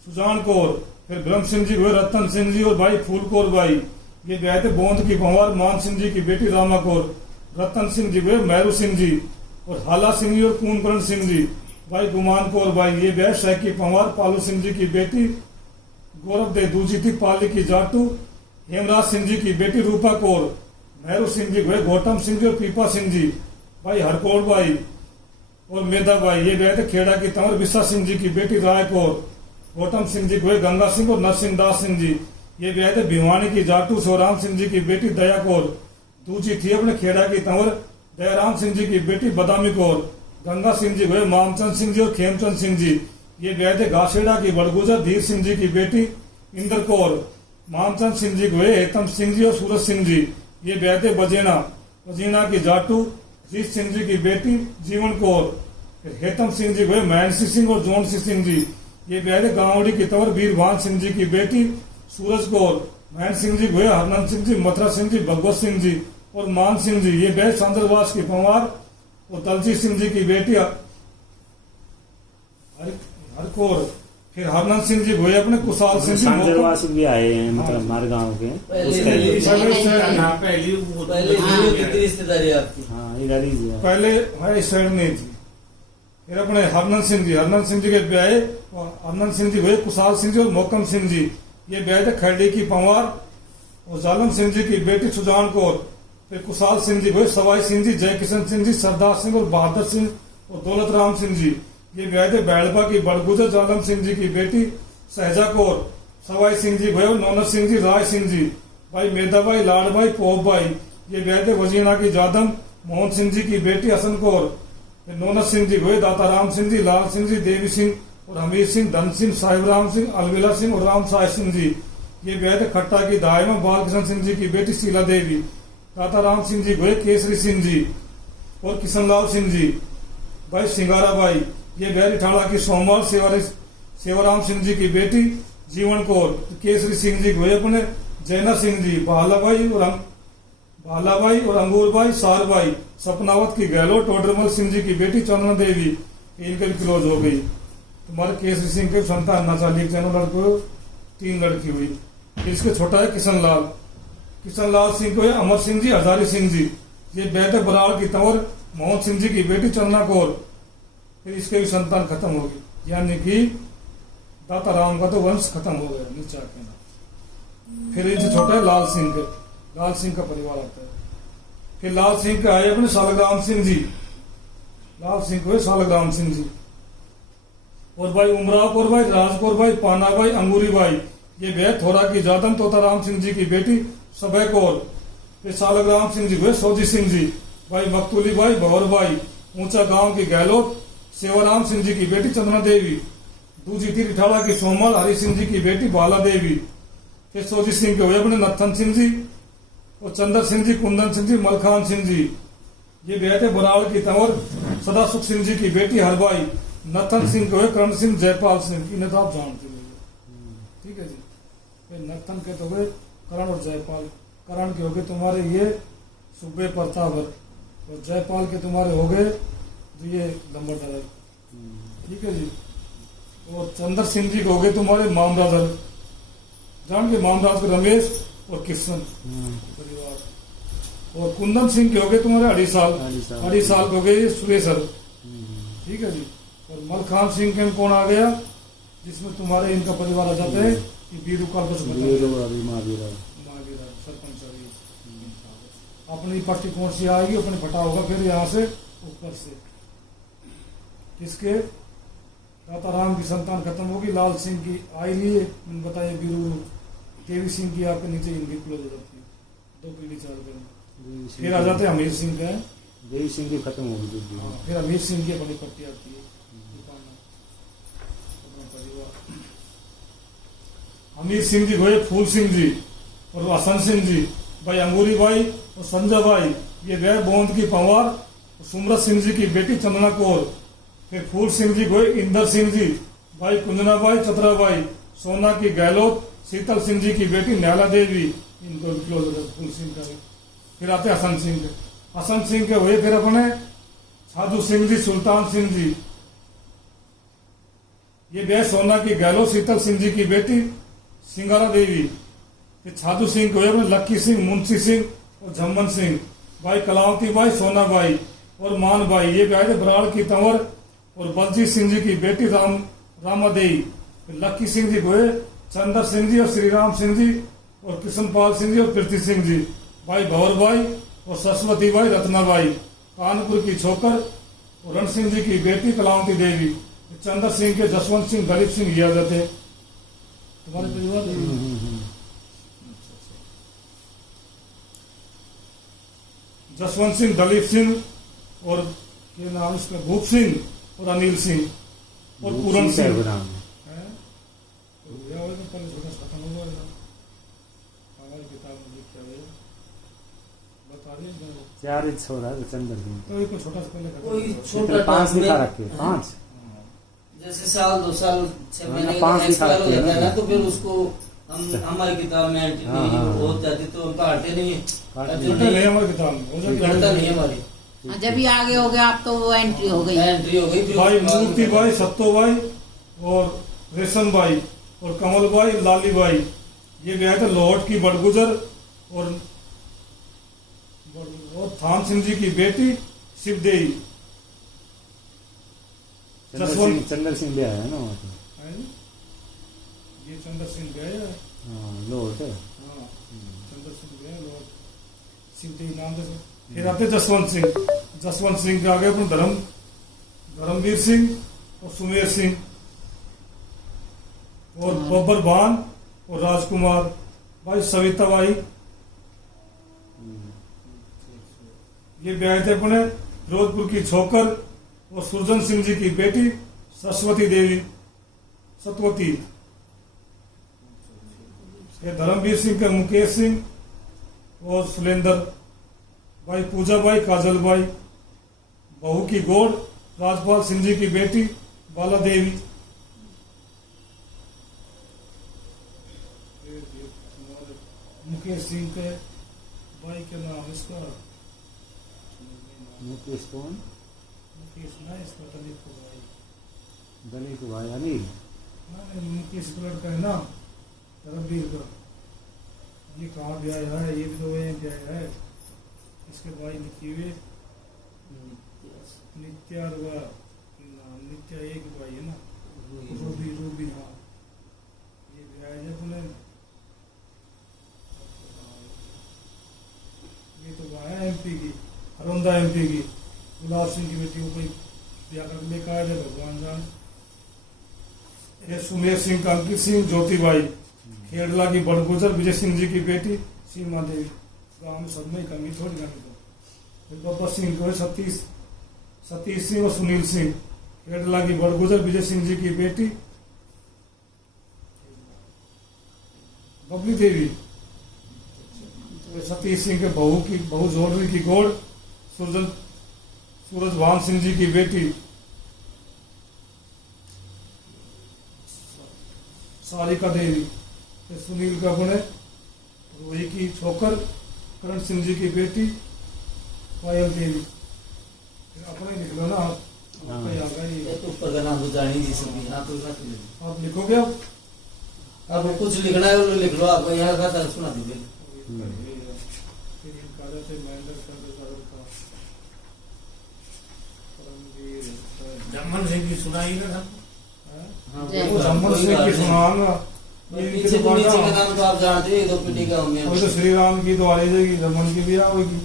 सुजान कौर। फिर ब्रह्म सिंह जी हुए रतन सिंह जी और भाई फूलकौर बाई ये ब्याह थे बोंद की पंवार मान सिंह जी की बेटी रामा कौर। रतन सिंह जी हुए मैरू सिंह जी और हाला सिंह जी और पूनकरण सिंह जी। भाई गुमान कौर बाई ये ब्याह सैकी पंवार पालू सिंह जी की बेटी गौरव दे। दूजी थी पाली की जाटू हेमराज सिंह जी की बेटी रूपा कौर। मैरू सिंह जी हुए गौतम सिंह जी और पीपा सिंह जी। भाई हरकौर बाई और मेधाबाई ये ब्याह थे खेड़ा की तंवर विशा सिंह जी की बेटी राय कौर। गौतम सिंह जी को गंगा सिंह और नरसिंह दास सिंह जी ये ब्याह थे भिवानी की जाटू सोराम सिंह जी की बेटी दया कौर। दूसरी थी अपने खेड़ा की तंवर दयाराम सिंह जी की बेटी बदामी कौर। गंगा सिंह जी हुए मामचंद सिंह जी और खेमचंद सिंह जी ये ब्याह थे घासेड़ा की बड़गुजर धीर सिंह जी की बेटी इंद्र कौर। मामचंद सिंह जी हुए हेतम सिंह जी और सूरज सिंह जी ये ब्याह थे बजीना की जाटू जीत सिंह जी की बेटी जीवन कौर। फिर हेतम सिंह जी हुए महनसी सिंह और जोनसी सिंह जी ये ब्याह थे गांवड़ी की तंवर वीरभान सिंह जी की बेटी सूरज कौर। महन सिंह जी हुए हरनंद सिंह जी मथुरा सिंह जी भगवत सिंह जी और मान सिंह जी ये ब्याह चंद्रवास की पंवार और दलजीत सिंह जी की बेटी हरकौर। फिर हरनंद सिंह जी हुए अपने कुशाल सिंह जी सांजरवास भी आए हैं, मतलब हमारे गांव के उसका ही। पहले कितनी रिश्तेदारी है आपकी? हाँ इधर ही है। पहले है इस साइड में थी। फिर अपने हरनंद सिंह जी के ब्याह हरनंद सिंह जी हुए कुशाल सिंह जी और मोहकम सिंह जी ये ब्याह थे खरडी की पंवार और जालम सिंह जी की बेटी सुजान कौर। फिर कुशाल सिंह जी हुए सवाई सिंह जी जय किशन सिंह जी सरदार सिंह और बहादुर सिंह और दौलत राम सिंह जी ये ब्याह थे बैड़बा की बड़गुजर जालम सिंह जी की बेटी सहजा कौर। सवाई सिंह जी हुए नौनत सिंह जी राय सिंह जी भाई मेधाबाई लाडबाई पोपबाई ये ब्याह थे वजीना की जादम मोहन सिंह जी की बेटी हसन कौर। फिर नौनत सिंह जी हुए दाताराम सिंह जी लाल सिंह जी देवी सिंह और हमीर सिंह धन सिंह साहिब राम सिंह अलविला सिंह और राम साय सिंह जी ये ब्याह थे खट्टा की दाई में बालकृष्ण सिंह जी की बेटी शीला देवी। दाताराम सिंह जी हुए केसरी सिंह जी और किशनलाल सिंह जी भाई सिंगारा बाई ये ब्याह रिठाड़ा की सोमवार सेवाराम सिंह जी की बेटी जीवन कौर। केसरी सिंह जी हुए अपने जैना सिंह जी भालाबाई और अंगूरबाई सारबाई सपनावत की गहलोत टोडरमल सिंह जी की बेटी चंदना देवी इनके भी क्लोज हो गई। तुम्हारे केसरी सिंह के संतान नाचाली चैनल लड़को 3 लड़की हुई। फिर इसके छोटा है किशनलाल सिंह को अमर सिंह जी हजारी सिंह जी ये ब्याह थे बराड़ की तंवर मोहन सिंह जी की बेटी चंदना कौर। फिर इसके भी संतान खत्म हो गई यानी कि दाता राम का तो वंश खत्म हो गया नीचा के नाम। फिर इनसे छोटा है लाल सिंह का परिवार आता है। फिर लाल सिंह के आए अपने सालग्राम सिंह जी लाल सिंह को सालग्राम सिंह जी और भाई उमराव कौर भाई राज कौर भाई पाना भाई अंगूरी भाई ये ब्याह थोड़ा की जादम तोताराम सिंह जी की बेटी सबे कौर। फिर सालग्राम सिंह जी हुए सौजी सिंह जी भाई मकतूली भाई भवर भाई ऊंचा गांव की गहलोत सेवाराम सिंह जी की बेटी चंद्रना देवी। दूसरी थी रिठाड़ा की सोमल हरि सिंह जी की बेटी बाला देवी। फिर सौजी सिंह के हुए अपने नत्थन सिंह जी और चंदर सिंह जी कुंदन सिंह जी मलखान सिंह जी ये ब्याह थे बराड़ की तंवर सदा सुख सिंह जी की बेटी हरबाई। नत्थन सिंह के हुए करण सिंह जयपाल सिंह इन्हें तो आप जानते हो ठीक है जी। फिर नत्थन के तो हुए करण और जयपाल। करण के हो गए तुम्हारे ये सुबे प्रतावर और जयपाल के तुम्हारे हो गए तो ये लंबरदार ठीक है जी। और चंदर सिंह जी को हो गए तुम्हारे मामराजर जान के मामराज के रमेश और किशन परिवार। और कुंदन सिंह के हो गए तुम्हारे 2.5 साल के हो गए सुरेशर ठीक है जी। और मलखान सिंह के कौन आ गया जिसमें तुम्हारे इनका परिवार आ जाता है कि बीरू का सरपंच अपनी पट्टी कौन सी आएगी अपनी फटा होगा फिर यहाँ से ऊपर से किसके दाताराम की संतान खत्म होगी। लाल सिंह की आई लिए बताइए बीरू देवी सिंह की आपके नीचे इनकी क्लोज हो जाती है 2 पीढ़ी 4 पीढ़ी। फिर आ जाते हैं हमीर सिंह का देवी सिंह की खत्म हो गई। फिर हमीर सिंह की अपनी पट्टी आती है हमीर सिंह जी हुए फूल सिंह जी और हसन सिंह जी भाई अंगूरी भाई और संजय भाई ये गए बोंद की पंवार सुमरत सिंह जी की बेटी चंदना कौर। फिर फूल सिंह जी हुए इंदर सिंह जी भाई कुंजना भाई चतरा भाई सोना की गहलोत शीतल सिंह जी की बेटी नैला देवी इनको क्लोज फूल सिंह का। फिर आते हसन सिंह के हुए फिर अपने साधु सिंह जी सुल्तान सिंह जी ये गए सोना की गहलोत शीतल सिंह जी की बेटी सिंगारा देवी। फिर साधु सिंह के हुए अपने लक्की सिंह मुंशी सिंह और झम्मन सिंह भाई कलावती भाई सोना भाई और मान भाई ये ब्याह थे बराड़ की तंवर और बलजीत सिंह जी की बेटी रामा देवी। लक्की सिंह जी हुए चंदर सिंह जी और श्री राम सिंह जी और कृष्णपाल सिंह जी और पृथ्वी सिंह जी भाई भवर भाई और सरस्वती भाई रत्ना भाई कानपुर की छोकर और रण सिंह जी की बेटी कलावती देवी, चंद्र सिंह के जसवंत सिंह, दलीप सिंह यादव थे तुम्हारे परिवार में? जसवंत सिंह, दलीप सिंह और के नाम इसका भूप सिंह और अनिल सिंह और पूरन सिंह है। हैं? तो भैया वो तो पहले छोटा सा खत्म हो गया हमारी किताब में लिखा है बता रही है 4 ही छोड़ा है तो चंद्र सिंह तो ये कुछ छोटा सा पहले खत्म कोई हो गया। छोटा 5 टाइम दिखा में- रखे 5 जैसे साल 2 साल 6 महीने का 5 एक्सपायर हो दिखा जाता है ना, रखे तो फिर उसको हम हमारी किताब में एंट्री हाँ, हाँ, हाँ। हो जाती तो हम काटते नहीं काटते काटते छोटे नहीं हमारी किताब में हो जाएगा। करता नहीं है हमारी हाँ, जब भी आगे हो गया आप तो वो एंट्री हो गई। एंट्री हो गई फिर भाई उसके बाद- मूर्ति भाई, सत्तो भाई और रेशम भाई और कमल भाई, लाली भाई, ये गए थे लोहट की बड़गुजर और थान सिंह जी की बेटी शिवदेवी। जसवंत चंद्र सिंह भी आया है ना वहाँ पे। है ना? ये चंद्र सिंह गए हैं। हाँ लोट है। हाँ, चंद्र सिंह गए लोहट शिवदेवी नाम से। फिर आते जसवंत सिंह। जसवंत सिंह के आगे अपन धर्मवीर सिंह और सुमेर सिंह और बब्बर भान और राजकुमार भाई, सविता भाई, ये ब्याह थे अपने फिरोजपुर की छोकर और सुरजन सिंह जी की बेटी सरस्वती देवी सतवती। ये धर्मवीर सिंह के मुकेश सिंह और सुलेंदर भाई, पूजा भाई, काजल भाई, बहू की गोड़ राजपाल सिंह जी की बेटी बाला देवी। मुकेश सिंह के भाई के नाम इसका मुकेश कौन? मुकेश ना, इसका दलीप को भाई दलित भाई अनिल। ना, नहीं, मुकेश का लड़का है ना धर्मवीर का। ये कहाँ भी आया है? ये भी तो वहीं पे आया है। इसके भाई लिखी हुई नित्या और नित्या एक भाई है ना, रूबी रूबी। हाँ, ये भी आया है अपने। ये तो वहाँ है एमपी की, हरौंदा एमपी की, गुलाब सिंह की बेटी को कोई ब्याह कर लेकर आया था, भगवान जान। ये सुमेर सिंह का अंकित सिंह, ज्योतिबाई, खेड़ला की बड़गुजर विजय सिंह जी की बेटी सीमा देवी। गाँव में सब में कमी थोड़ी कमी तो। फिर बब्बर सिंह को सतीश सिंह और सुनील सिंह, खेड़ला की बड़गुजर विजय सिंह जी की बेटी बबली देवी। सतीश सिंह के बहू जोड़री की गोड़ सूरज भान सिंह जी की बेटी सारिका देवी। सुनील का अपने रोही की छोकर करण सिंह जी की बेटी पायल देवी। अपने लिख लो ना आप, आपका यहाँ का ये ही। तो ऊपर का नाम तो जान ही नहीं सकती। हाँ तो रख लो। आप लिखोगे आप? अब कुछ लिखना है वो लिख लो। आपको यहाँ का था सुना दीजिए। फिर इनका रहते महेंद्र चंद्र सागर का परमवीर जमन सिंह की सुनाई ना था। हाँ, जय। वो जम्मू से की सुनाऊंगा। ये इनके पीछे तो तो नीचे का बाटा नाम तो आप जानते हो। 2 पीढ़ी का होंगे। अभी तो श्री राम की तो आ ही जाएगी, जमन की भी आएगी।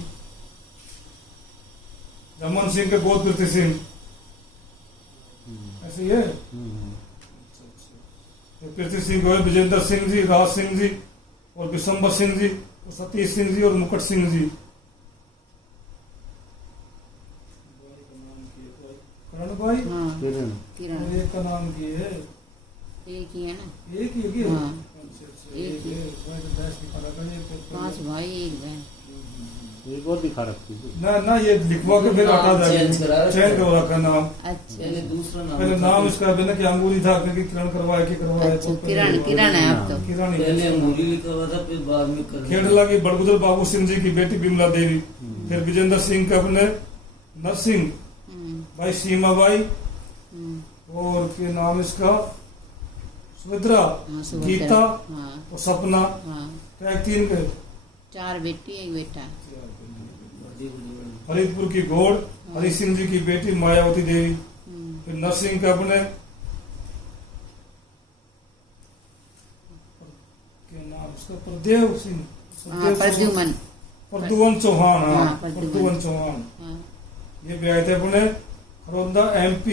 जमन सिंह के गोद पृथ्वी सिंह, ऐसे ही है। पृथ्वी सिंह को है विजेंद्र सिंह जी, राज सिंह जी और विशंबर सिंह जी और सतीश सिंह जी और मुकुट सिंह जी। करण भाई, हाँ, किरण। किरण और एक का नाम की है, एक ही है ना। एक ही है। हाँ। अच्छा, एक ही। है। इसमें तो भैंस दिखा रखा है, ये 5 भाई 1 बहन। एक और दिखा रखी थी। ना ये लिखवा के फिर हटा चेंज देंगे। करा रखा चेंज हो रखा नाम। अच्छा पहले दूसरा नाम पहले था। नाम इसका बिना कि अंगूरी था, क्योंकि किरण करवाए कि करवाए अच्छा, किरण है अब तो। किरण ही पहले है। अंगूरी लिखा हुआ था, फिर बाद में कर खेड़ला की बड़गुजर बाबू सिंह जी की बेटी बिमला देवी। फिर विजेंद्र सिंह के अपने नरसिंह हम्म, भाई, सीमा बाई हम्म, और के नाम इसका सुभद्रा, हाँ, सुभद्रा। गीता हाँ, और सपना। हाँ, क्या 3 के 4 बेटी 1 बेटा। फरीदपुर की घोड़ हरि सिंह जी की बेटी मायावती देवी। हम्म, फिर नरसिंह के अपने क्या नाम इसका प्रदेव सिंह, हाँ, प्रद्युमन। प्रदुवन चौहान। हाँ, हाँ, प्रद्युमन। प्रदुवन चौहान। हाँ, ये भी आए थे अपने खरौंदा MP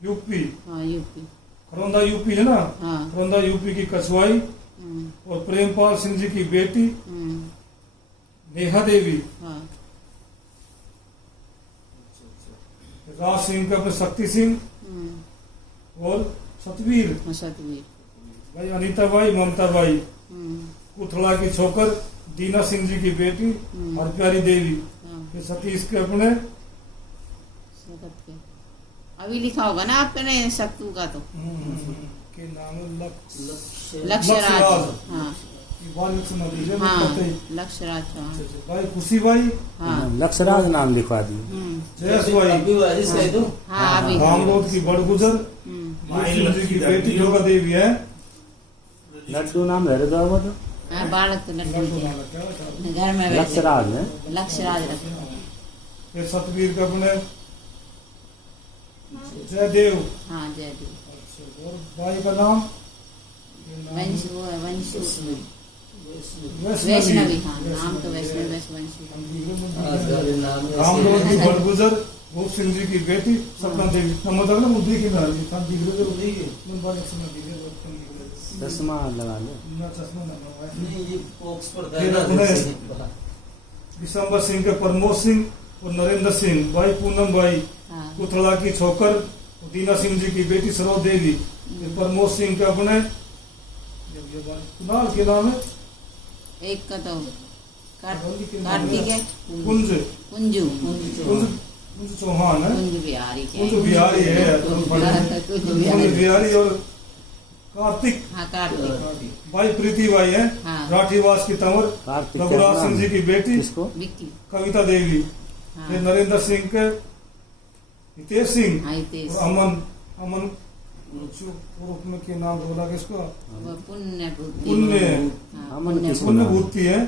यूपी, हाँ यूपी, खरौंदा यूपी है ना, हाँ खरौंदा यूपी की कछुआई और प्रेमपाल सिंह जी की बेटी नेहा देवी, हाँ राज सिंह के अपने शक्ति सिंह और सतवीर सतवीर, भाई अनीता बाई, ममता बाई, कुथड़ा की छोकर दीना सिंह जी की बेटी और प्यारी देवी, ये सतीश के अपने सकत के अभी लिखा होगा ना आपने सत्तू का तो के नाम है लक्ष्यराज, हाँ ये बाल लिख सुना दीजिए, मैं हाँ कहते ही। लक्ष्यराज, हाँ भाई खुशी बाई, हाँ लक्ष्यराज नाम लिखवा दिए। जयस बाई, अभी वारिस कह दो। हाँ अभी रामलोद की बड़गुजर सिंह जी की बेटी योगा देवी है, लड्डू नाम है हृदय वो तो हाँ बालक तो लड्डू के घर में बैठे लक्ष्यराज है। लक्ष्यराज रखा, फिर सतवीर के अपने जयदेव, हाँ जयदेव, और भाई का नाम वंश वो है वंश वैष्णवी, वैष्णवी, हाँ नाम तो वैष्णवी वंशी, रामलोद की बड़गुजर भूप सिंह जी की बेटी सपना देवी, नंबर ना मुद्दे की ना था दिख रहे थे मन बार सुना दिखे चश्मा लगा लो। ना चश्मा ना लगाए। नहीं, ये बॉक्स पड़ता है फिर ना अपने जैसे। दिसंबर सिंह के प्रमोद सिंह और नरेंद्र सिंह, भाई पूनम भाई, हाँ कुथड़ा की छोकर दीना सिंह जी की बेटी सरो देवी, ये प्रमोद सिंह के अपने कुणाल के नाम है एक का तो कार्तिक है, कुंज कुंजू कुंज चौहान है, कुंज बिहारी के, कुंज बिहारी है, कुंज कुंज बिहारी, बिहारी और कार्तिक हाँ कार्तिक, भाई प्रीति बाई है, हाँ। राठीवास की तंवर कार्तिक रघुराज क्या सिंह जी नाम? की बेटी किसको? विक्की, कविता देवी, हाँ फिर नरेंद्र सिंह के हितेश सिंह हाँ हितेश, और अमन पूर्व में के नाम बोला किसको वो पुण्य भूति, पुण्य हाँ, अमन पुण्य किसको? पुण्य भूति है,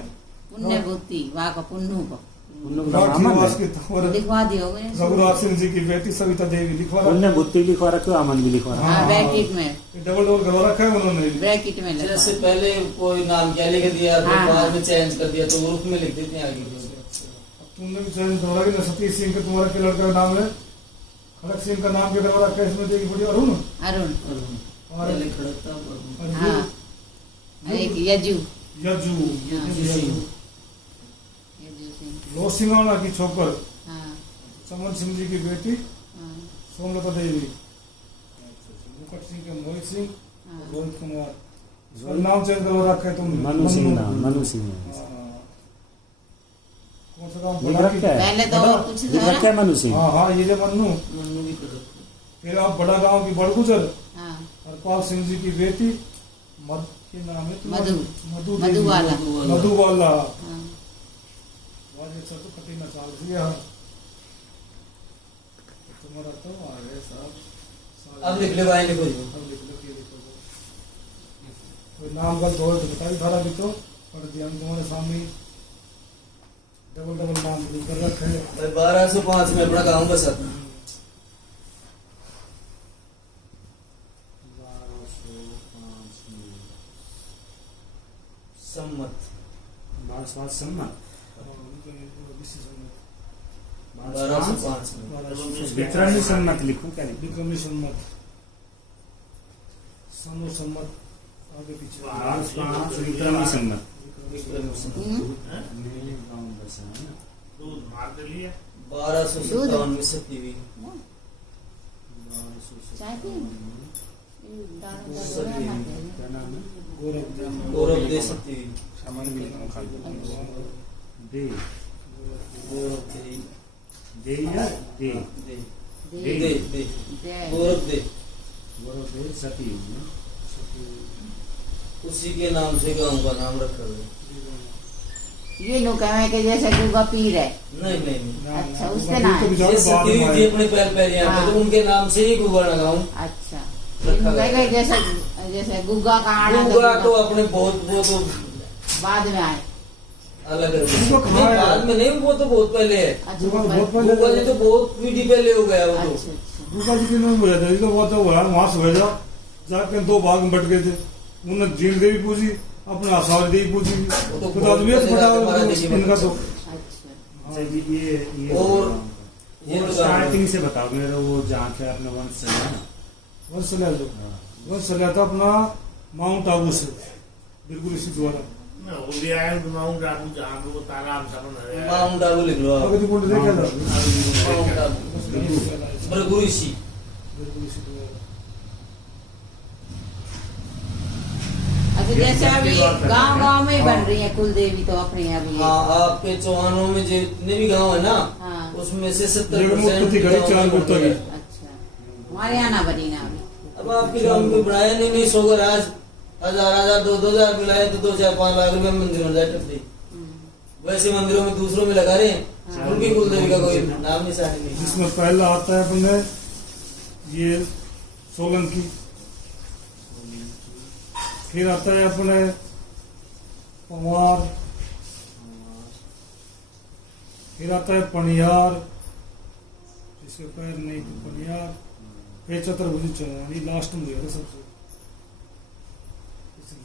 पुण्य भूति वहाँ का पुन्नू को उन लोग नाम अमन राठीवास है। की तंवर लिखवा दियोगे रघुराज सिंह जी की बेटी सविता देवी लिखवा रखा पुण्य बुद्धि लिखवा रखे अमन भी लिखवा रखा। हाँ ब्रैकेट में, है, डबल डबल करवा रखा है उन्होंने भी। ब्रैकेट में लिखा जैसे पहले कोई नाम क्या लिख दिया तो हाँ, बाद हाँ। में चेंज कर दिया तो ग्रुप में लिख देते हैं आगे भी। अब तुमने भी चयन करवा रखा सतीश सिंह के तुम्हारा के लड़का का नाम है, खड़क सिंह का नाम क्या करवा रखा है इसमें देखिए बड़ी अरुण अरुण, और पहले खड़क था और हाँ एक यजू, यजू हाँ। यजू यजू सिंह, लोसिंगाना की छोकर हाँ चमन सिंह जी की बेटी हाँ सोमलता देवी, मुकुट सिंह के मोहित सिंह, हाँ रोहित कुमार, इसका नाम चेंज करवा रखा है तुमने मनु सिंह नाम मनु सिंह है। हाँ। कौन सा काम लिख बड़ा रखा है? पहले तो बड़ा? और कुछ लिख था रखा है ना, मनु सिंह। हाँ हाँ ये जो मन्नू, मन्नू भी खड़क था। फिर आप बड़ा गांव की बड़गुजर हाँ हरपाल सिंह जी की बेटी मध के नाम है तुम्हारा? मधु, देवी। मधुबाला, मधुबाला, हाँ वाह ये सब तो कटी ना चाल रही है तुम्हारा तो आ गए साहब। अब लिख ले भाई लिखो जी। अब लिख लो ये लिखो कोई नाम गलत हो तो बता भी धारा भी तो पढ़ दिया हम तुम्हारे सामने ही। डबल डबल नाम लिख कर रखे हैं। भाई 1205 में अपना गाँव बसा था। सम्मत 1205 सम्मत। 1205 में विक्रमी सम्मत लिखूं क्या लिखूं? विक्रमी सम्मत, समूह सम्मत आगे पीछे 1205 विक्रमी सम्मत। हम्म, 1257 में सती हुई। चाय पी? दारू का सती गोला हुई। मत देना। क्या नाम है? गौरव दे सती हुई। दे गौरव दे दे या दे दे दे, दे दे दे, गौरव दे गौरव दे सती हुई है। उसी के नाम से गाँव का नाम रखा गया। ये लोग कहे कि जैसे गुगा पीर है, नहीं नहीं नहीं, अच्छा, उसके नाम। ये सती हुई थी अपने पैर पैर यहाँ पे, तो उनके नाम से ही गुगा गाँव अच्छा रखा ये गया। कहे जैसे जैसे गुगा का आना गुगा तो अपने बहुत वो तो बाद में आए, अलग है। गुगा कहाँ नहीं, है? बाद में नहीं, वो तो बहुत पहले है। अच्छा गुगा वो बहुत पहले- गुगा जी तो बहुत पीढ़ी पहले हो गया वो तो। अच्छा अच्छा दूसरा जी ने बोला था तो वो तो वहां से भेजा जाके दो भाग में बट गए थे। उन्होंने जीन देवी पूजी, अपने आसार देवी पूजी, तो खुद आदमी बहुत फटा पहले जाके इनका तो अच्छा अच्छा, ये और ये तो स्टार्टिंग से बताओ मेरे, वो जहाँ से आपने वंश चला ना। वंश चला लो, हाँ। वंश चला था अपना माउंट आबू से, बिल्कुल इसी द्वारा हो गया है माउंट आबू जहाँ पे वो तालाब सा बना है। माउंट आबू लिख लो आप। अगर बोल रहे क्या था माउंट आबू भृगु ऋषि। बिल्कुल इसी द्वारा। अच्छा जैसे अभी गांव गांव में ही बन रही है कुल देवी तो अपने अभी हाँ आपके चौहानों में जितने भी गांव है ना, हाँ। उसमें से 70% जगमुक्ति घड़ी चार गुप्ता की। अच्छा हमारे यहाँ ना बनी ना अभी। अब आपके गांव में बनाया नहीं 100 घर आज 1000 2000 मिलाए तो 2-4-5 लाख रुपए मंदिर में जाए टपदी। वैसे मंदिरों में दूसरों में लगा रहे हैं, उनकी कुलदेवी का कोई नाम निशान नहीं। जिसमें पहला आता है अपने ये सोलंकी, फिर आता है अपने पंवार, फिर आता है पनियार, जिसके पैर नहीं तो पनियार, फिर चतुर्भुज चौहान, ये लास्ट में गया सबसे।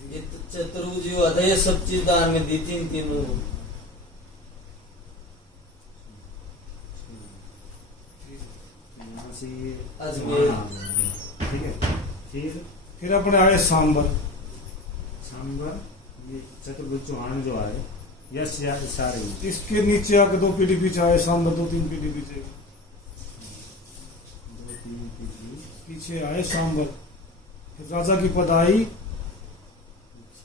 ये चतुर्भुज जो आता है ये सब चीज दान में दी तीनों। यहाँ से ये अजमेर। ठीक है। फिर अपने आए सांबर, सांबर, ये चतुर्भुज चौहान जो आए, यश सारे इसके नीचे आके 2 पीढ़ी पीछे आए सांबर, 2-3 पीढ़ी पीछे 2-3 पीढ़ी पीछे आए सांबर। फिर राजा की पद आई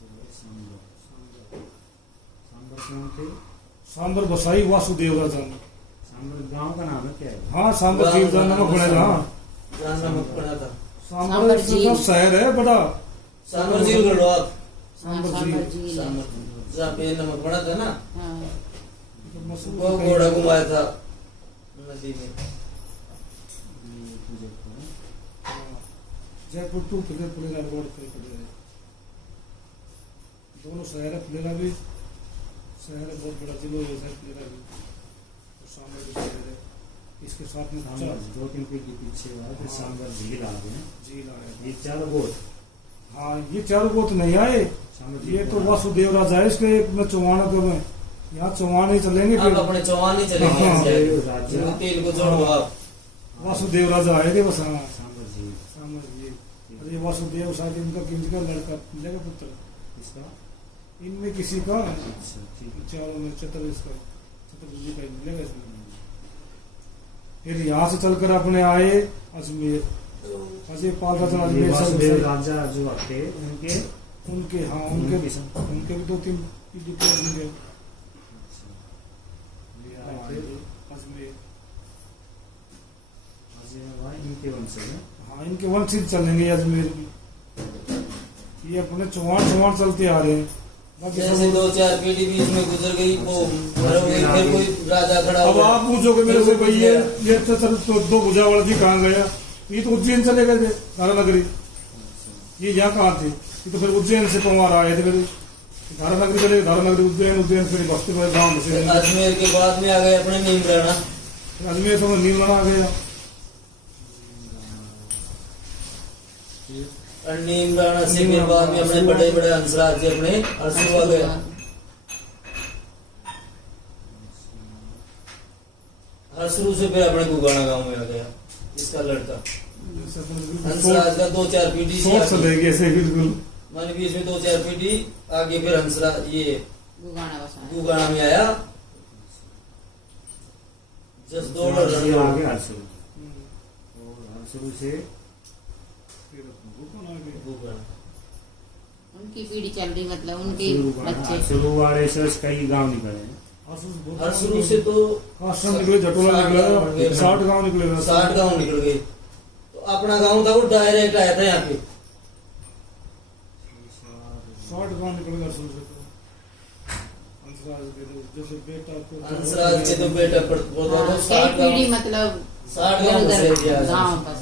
सांबर। सांबर कौन थे? सांबर बसाई वासुदेव राजा ने। सांबर गांव का नाम है क्या है? हाँ सांबर झील का नमक बनेगा। हाँ जहाँ नमक पड़ा था सांबर जो शहर है बड़ा, सांबर झील कर लो आप। सांबर हाँ, झील। सांबर झील है। सांबर जहाँ पे नमक पड़ा था ना, हाँ। वो घोड़ा घुमाया था नदी में। ये पूजा को जयपुर टू फुलेरा रोड पे पड़े है, दोनों शहर है। फुलेरा भी शहर है, बहुत बड़ा जिला है फुलेरा भी, और सांबर भी शहर है। इसके साथ में सांबर 2-3 पीढ़ी पीछे हुआ फिर सांबर झील आ गए। झील आया। ये चारों गोत हाँ ये चारों गोत नहीं आए, सांबर ये तो वासुदेव राजा है। इसके एक में चौहान को में यहाँ चौहान ही चलेंगे, आप फिर अपने चौहान ही चलेंगे हाँ, ऐसे। राजा। इनको तीन को जोड़ दो आप। वासुदेव राजा आएंगे बस। हाँ सांबर झील सांबर ये, और ये वासुदेव शायद इनका किनका लड़का मिलेगा पुत्र, इसका। इनमें किसी का अच्छा ठीक है। चारों में चतुर्भुज का मिलेगा इसमें। फिर यहाँ से चलकर अपने आए अजमेर, अजय पाल राजा ये अजमेर वासुदेव से। राजा जो थे उनके उनके हाँ उनके भी 2-3 पीढ़ी के होंगे। ये आए थे अजमेर अजय भाई, इनके वंश है। हाँ इनके वंश ही चलेंगे अजमेर की। ये अपने चौहान चलते आ रहे हैं। बाकी जैसे सब 2-4 पीढ़ी बीच में गुजर गई वो मर गई, फिर कोई राजा खड़ा अब हुआ। आप पूछोगे मेरे से भाई ये तो 2 भुजावल जी कहाँ गया? ये तो उज्जैन चले गए थे, धारानगरी। ये यहाँ कहाँ थे? ये तो फिर उज्जैन से पंवार आए थे, फिर धारानगरी चले, धारानगरी उज्जैन फिर भक्ति गाँव से अजमेर के बाद में आ गए अपने नीमराना। अजमेर से नीमराना आ गया। और नीमराना से फिर बाद में अपने बड़े बड़े हंसराज के अपने अरसू आ गए। हरसरू से फिर अपने गुगाना गांव में आ गया इसका लड़का। हंसराज का 2-4 पीढ़ी से सोच आगे। चलेगी ऐसे बिल्कुल। माने बीच में 2-4 पीढ़ी आगे फिर हंसराज ये गुगाना बसाया। गुगाना में आया। जस दो ये आगे हरसुरु, और हरसुरु से गुगाना। उनकी पीढ़ी चल रही मतलब उनके बच्चे। हरसुरु वाले से कई गांव निकले हैं। हरसरू से तो आश्रम निकले, झटोला निकला, 60 गाँव निकले। 60 गांव निकल गए। तो अपना गांव था वो डायरेक्ट आया था यहाँ पे। 60 गाँव निकल गए अरसू से तो। हंसराज के तो जैसे बेटा को हंसराज के तो बेटा पड़ता था हाँ, 60 कई पीढ़ी गांव। मतलब 60 गांव बसे गया। गाँव का।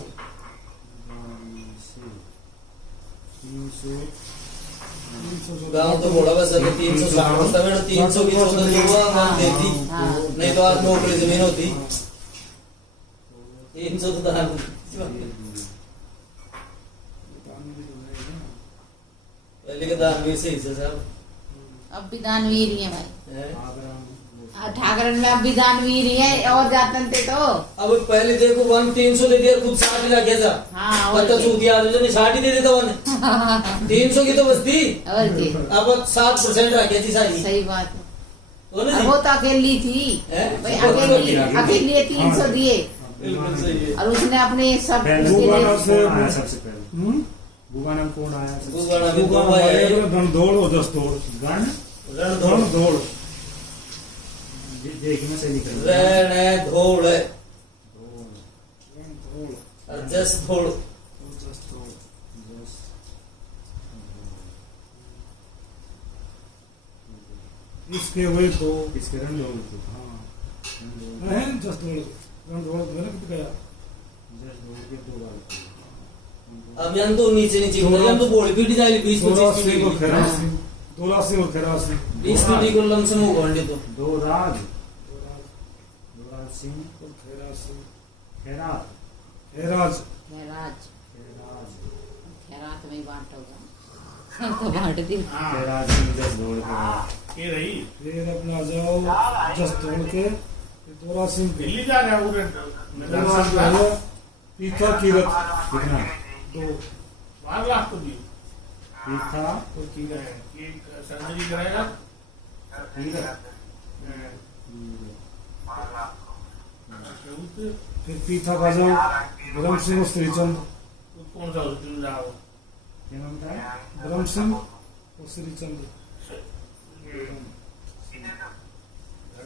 300 गांव तो बड़ा बस अभी 360 बसता है। 300 की चौदह हुआ गांव देती, हाँ। नहीं तो आज 9 एकड़ जमीन होती। 300 तो दान। पहले के दान भी सही से साहब अब भी दानवीर ही है भाई। हैं? आगरा में वो ठाकरन में अब विधान वीर है और जातन थे तो अब पहले देखो वन 300 दे दिया खुद 60 लाख ऐसा हाँ और पता क्या। चूतिया आदमी ने 60 ही दे देता वन 300 की तो बस्ती और क्या। अब 7% रखे थी सारी सही बात है। तो ना अब वो तो अकेली थी हैं? भाई बहुत अकेली अकेली। अकेली 300 दिए बिल्कुल सही है। और उसने अपने सब पहले उसके लिए- बुगाना से कौन आया सबसे पहले बुगाना में कौन आया सबसे गुगाना भी गोवा है रणधोड़ और जसदोड़ गन रणधोड़ रणधोड़ देखने से निकल रहा रणधोड़ रणधोड़ और जसधोड़ और जसदोड़ इसके हुए तो इसके रंग लोग हाँ हैं जसदोड़ रणधोड़ मैंने कितना गया जस्ट दो के दो बार अब यहाँ तो नीचे नीचे हम तो बोल भी जाए 20-25 चौरासी और की खैरासी 82 और खैरासी 20 की को लमसम हो गए तो दो राज सिंह और खैरासी खैरात खैराज खैराज खैराज खैरात में ही बांट होगा तो बांट दी हाँ खैराज सिंह जस्ट दौड़ के ये रही फिर अपना आ जाओ जसदोड़ के फिर दोरा सिंह के दिल्ली जा रहा हूँ मैदान दोरा साहब जो का। है पीथर कीरत कितना 12 लाख को दी पीठा तो की है ये सर्जरी कराएगा फिर पीथा का जाओ ब्रह्म सिंह और श्रीचंद कौन सा हॉस्पिटल जाओ क्या नाम था ब्रह्म सिंह और श्रीचंद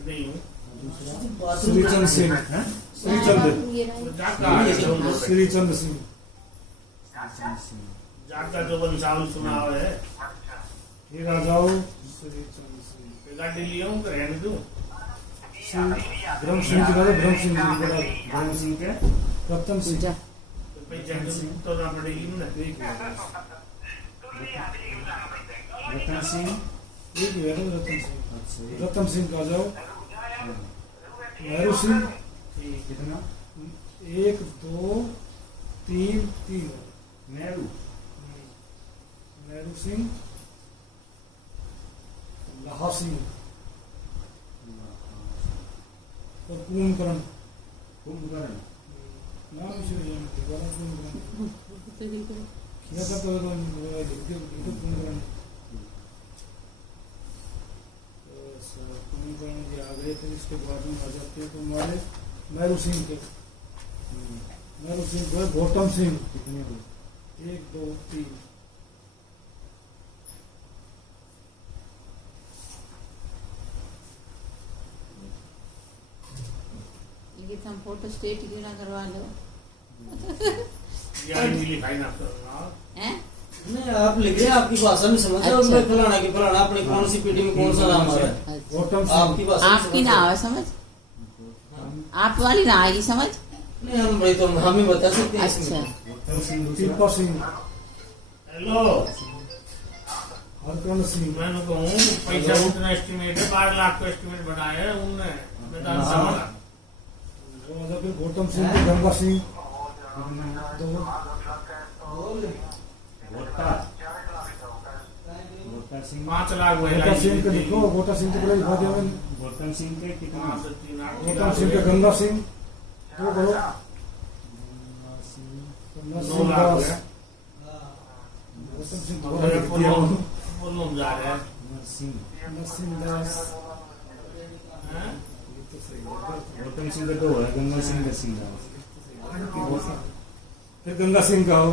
नहीं हूँ दूसरा श्रीचंद सिंह हैं श्रीचंद जाका श्रीचंद सिंह जाका जो बंसाल सुना हुआ है फिर आ जाओ श्रीचंद सिंह गाड़ी लिया हूँ रहने दूँ ब्रह्म सिंह की बात है ब्रह्म सिंह जी बड़ा धर्म सिंह के रतन सिंह पैसे तो ना पड़ेगी ना एक रतन सिंह एक ही है ना रतन सिंह अच्छा ये रतन सिंह का जाओ नेहरू सिंह कितना 1 2 3 3 नेहरू नेहरू सिंह लाहा सिंह और कुंभकर्ण कुंभकर्ण नाम इसे बड़ा कुंभकर्ण क्या करता है तो कुंभकर्ण कुंभकर्ण जी आ गए थे इसके बाद में आ जाते हैं तो हमारे नेहरू सिंह के नेहरू सिंह को गौतम सिंह कितने हुए 1 2 3 ये तुम फोटो स्टेट क्यों ना करवा लो यार मिली फाइन आपका हैं नहीं आप लिख रहे हैं आपकी भाषा में समझ रहे हो अच्छा। फलाना की फलाना अपनी कौन सी पीढ़ी में कौन सा नाम आ रहा है गौतम आपकी सिंह भाषा में आपकी समझ ना रहे आवे समझ हो। आप वाली ना आएगी समझ नहीं हम भाई तो हम ही बता सकते हैं अच्छा इसमें गौतम सिंह दूसरा टीपा सिंह हेलो हरकर्ण सिंह मैंने कहूँ पैसा उतना एस्टिमेट है 12 लाख का एस्टिमेट बनाया है उनने मैदान साहब का वो आ जाते गौतम सिंह के गंगा सिंह कितना 2 गोटा गोटा सिंह 5 लाख गौतम सिंह के लिखो गौतम सिंह के पहले लिखा दिया मैंने गौतम सिंह के कितना गौतम सिंह के गंगा सिंह 2 करो गंगा सिंह दो लाख नरसिंह है गौतम सिंह दोबारा लिख दिया बोलो जा रहे हैं नरसिंह नरसिंह दास हैं? ये तो सही है गौतम सिंह के दो है गंगा सिंह का सिंह फिर गंगा सिंह का हो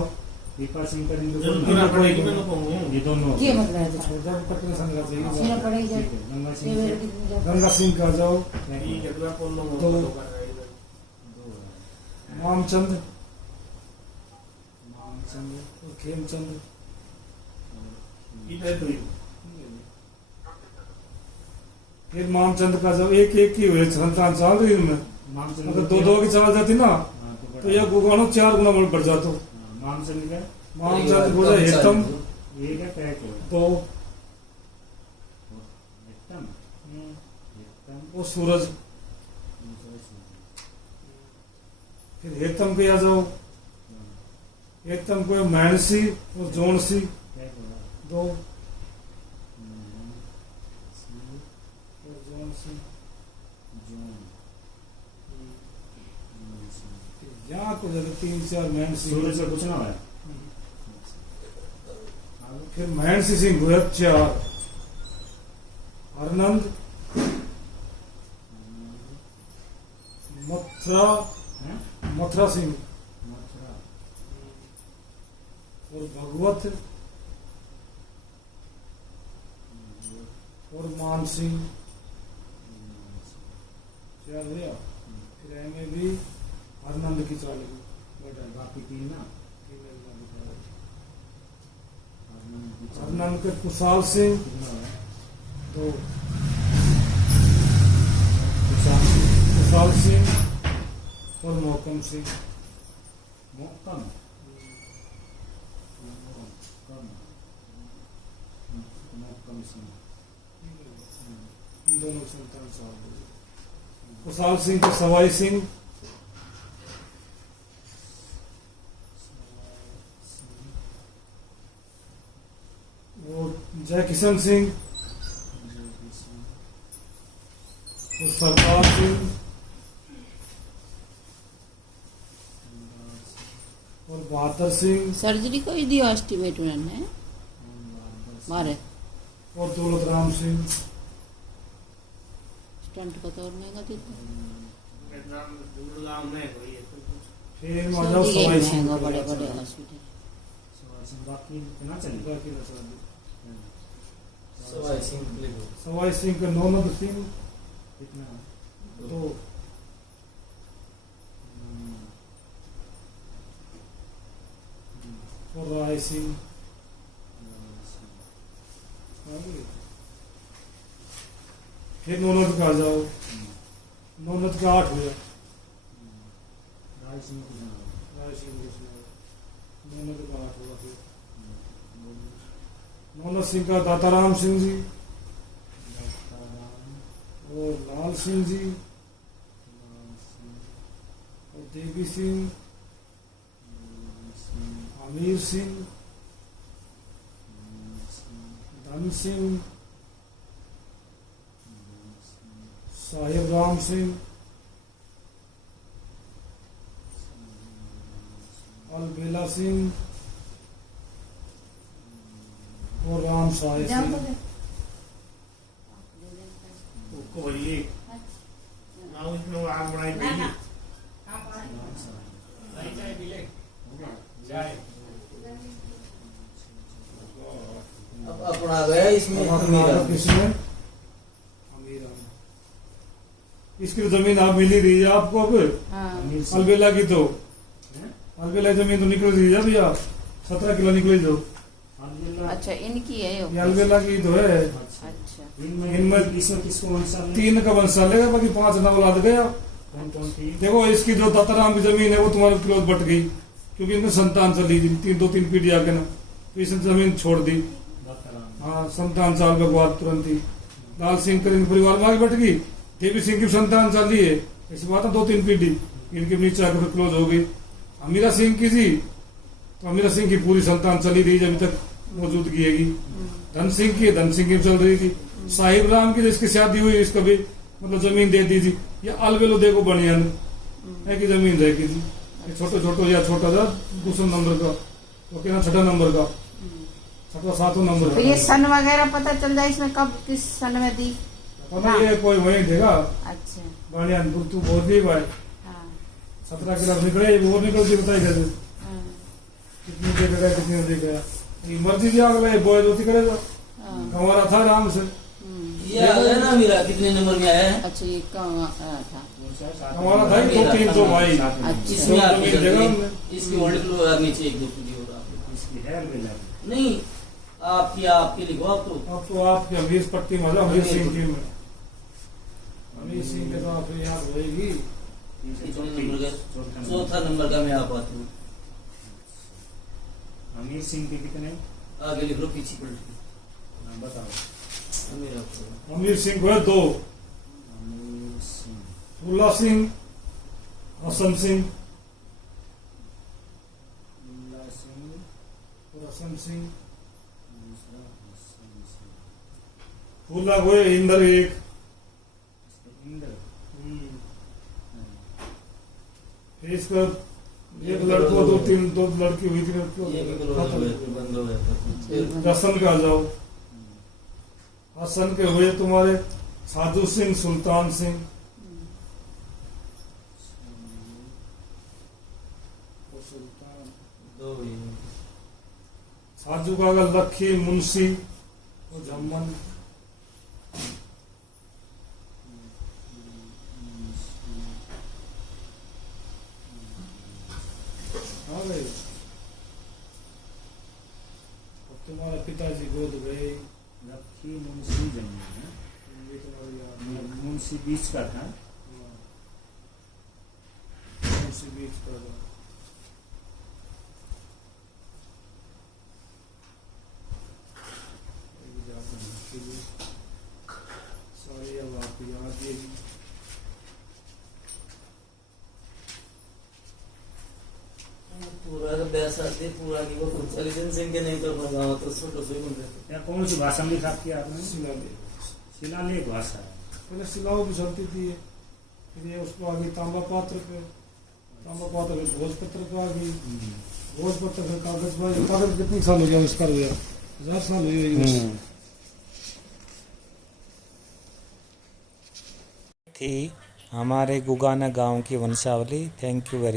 दीपा सिंह का हिंदू जरूर बोलना। देना पड़ेगी मैंने कहूँ ये दोनों ये मतलब है छोड़ दो कटने संग सीना चाहिए पड़ेगी ठीक है गंगा सिंह ये के कितनी जगह गंगा सिंह का जाओ ठीक है तो मैं बोल लूँगा दो। कर रहा है इधर। दो है मामचंद मामचंद और खेमचंद इधर तो ही। फिर मामचंद का जब एक एक की हुए संतान चाल रही इनमें मामचंद अगर 2 2 की चाल जाती ना हाँ, तो यह गुगाणु 4 गुना बढ़ जातो हाँ, मामचंद का मामचंद बोले हेतम एक है पैक है 2 एकदम एकदम वो सूरज फिर हेतम के आ जाओ हेतम को मैनसी और जोनसी पैक हो 2 और जोनसी यहाँ को जगह 3-4 महेंद्र सिंह, सूरज से कुछ ना है। फिर महेंद्र सिंह हुए 4, आनंद, मथुरा सिंह और भगवत और मान सिंह, 4 हुआ। फिर में भी आनंद की 4 लगी, बाकी 3 ना। आनंद के कुशाल सिंह 2, कुशाल सिंह और मोहकम सिंह। मोहकम सिंह। इन दोनों संतान साहब। कुशाल सिंह को सवाई सिंह, और जय किशन सिंह और सरदार सिंह और बहादुर सिंह सर्जरी को ही दियो एस्टिमेट उन्होंने मारे और दौलत राम सिंह। स्टंट को तो और महंगा देता गुड़गांव में कोई है तो कुछ फिर माधव सवाई महंगा सिंह बड़े बड़े हॉस्पिटल। बाकी कितना चलेगा? बाकी ना चला दे। सवाई सिंह क्लिक हो। सवाई सिंह का नौनद सिंह कितना? 2, और राय सिंह। फिर नौनद का आ जाओ, नौनद का 8 हुआ। राय सिंह कितना? राय सिंह नौनद का 8 हुआ। फिर नौनद सिंह का दाताराम सिंह जी और लाल सिंह जी और देवी सिंह, अमीर सिंह, धन सिंह, साहिब राम सिंह, अलबेला सिंह और राम साहे सिंह। कोई ना उसमें आग बनाई गई अब अपना आ गया इसमें अब अमीर अपना आदमी। किसमें अमीर आदमी। इसकी तो जमीन आप मिली रही है आपको अब। हाँ अमीर सिंह। अलबेला की तो हैं? अलबेला जमीन तो निकल रही है भैया, 17 किलो निकली जो। अलबेला। अच्छा इनकी है यो। ये अलबेला की तो है। अच्छा। अच्छा इनमें इसमें किसको वंशा है? 3 का वंश चलेगा, बाकी 5 ना औलाद गया। कौन कौन थी? देखो इसकी जो दाताराम की जमीन है वो तुम्हारे क्लोज बट गई, क्योंकि इनमें संतान चली 2-3 पीढ़ी आके ना, तो इसने जमीन छोड़ दी। दाताराम। हाँ, संतान साल के बाद तुरंत ही लाल सिंह कर इनके परिवार में आगे बढ़ गई। देवी सिंह की संतान चली है, इस बात है 2-3 पीढ़ी इनके नीचे आकर क्लोज हो गई। अमीरा सिंह की थी तो अमीरा सिंह की पूरी संतान चली रही अभी तक मौजूदगी है। धन सिंह की चल रही थी। साहिब राम की जिसकी शादी हुई इसको भी मतलब जमीन दे दी थी। ये अलबेलो देखो बढ़िया है कि जमीन रहेगी थी। ये छोटे या छोटा था 200 नंबर का, तो क्या 6 नंबर का, 6वां-7वां नंबर तो ये का। सन वगैरह पता चल जाए इसमें कब किस सन में दी। पता ये कोई वही देगा अच्छा बढ़िया तू बहुत ही भाई हाँ 17 किलो निकले वो निकलती बताई कैसे हाँ, कितनी दे गया कितनी दे गया। ये मर्जी दिया अगला बॉय जोती करेगा, हाँ, हमारा था आराम से। ये आ गया ना मेरा कितने नंबर में आया है? अच्छा ये कहाँ आया था। हमारा था ही 2-3 भाई। अच्छा इसमें आपकी जमीन देगा जगह हमने। इसकी होल्ड किलो और नीचे 1-2 पूरी हो रहा इसकी है अलबेला की। नहीं आपकी लिखो आप तो अब तो आपके अमीर पट्टी में जाओ, अमीर सिंह की में अमीर सिंह के तो आप याद होएगी। चौथा नंबर का मैं आप आती हूँ। अमीर सिंह के कितने? आगे लिख लो पीछे पलट के। नाम बताओ। अमीर आपको अमीर सिंह को है 2, अमीर सिंह। फूला सिंह, हसन सिंह मुल्ला सिंह। और हसन सिंह। दूसरा हसन सिंह। फूला को है इंदर 1, इंद्र। फिर इसका एक लड़को दो लड़की हुई थी ये भी बंद हो गया। हसन के आ जाओ। हसन के हुए तुम्हारे साधु सिंह, सुल्तान सिंह। सुल्तान दो ही। साजू का अगर लखी, मुंशी और जम्मन। हाँ भाई, अब तुम्हारा पिताजी गोद गए। लखी मुंशी जमीन है, ये तुम्हारी याद है। मुंशी बीच का था। हाँ। मुंशी बीच का था। ये भी याद है इसके लिए। सारी अब आपको याद है। पूरा का बैसा दे पूरा की वो खुद चली दिन सिंह के नहीं तो अपना गाँव तो छोटो से बन रहे। या कौन सी भाषा में लिखा किया आपने? शिलालेख। शिलालेख भाषा है। पहले शिलाओं भी चलती थी। फिर ये उसको आ गई तांबा पात्र पे, तांबा पात्र पे भोजपत्र पे आ गई, भोजपत्र फिर कागज पर। कागज कितने साल हो गया आविष्कार हुआ? 1000 साल हुई होगी। थी हमारे गुगाना गांव की वंशावली। Thank you very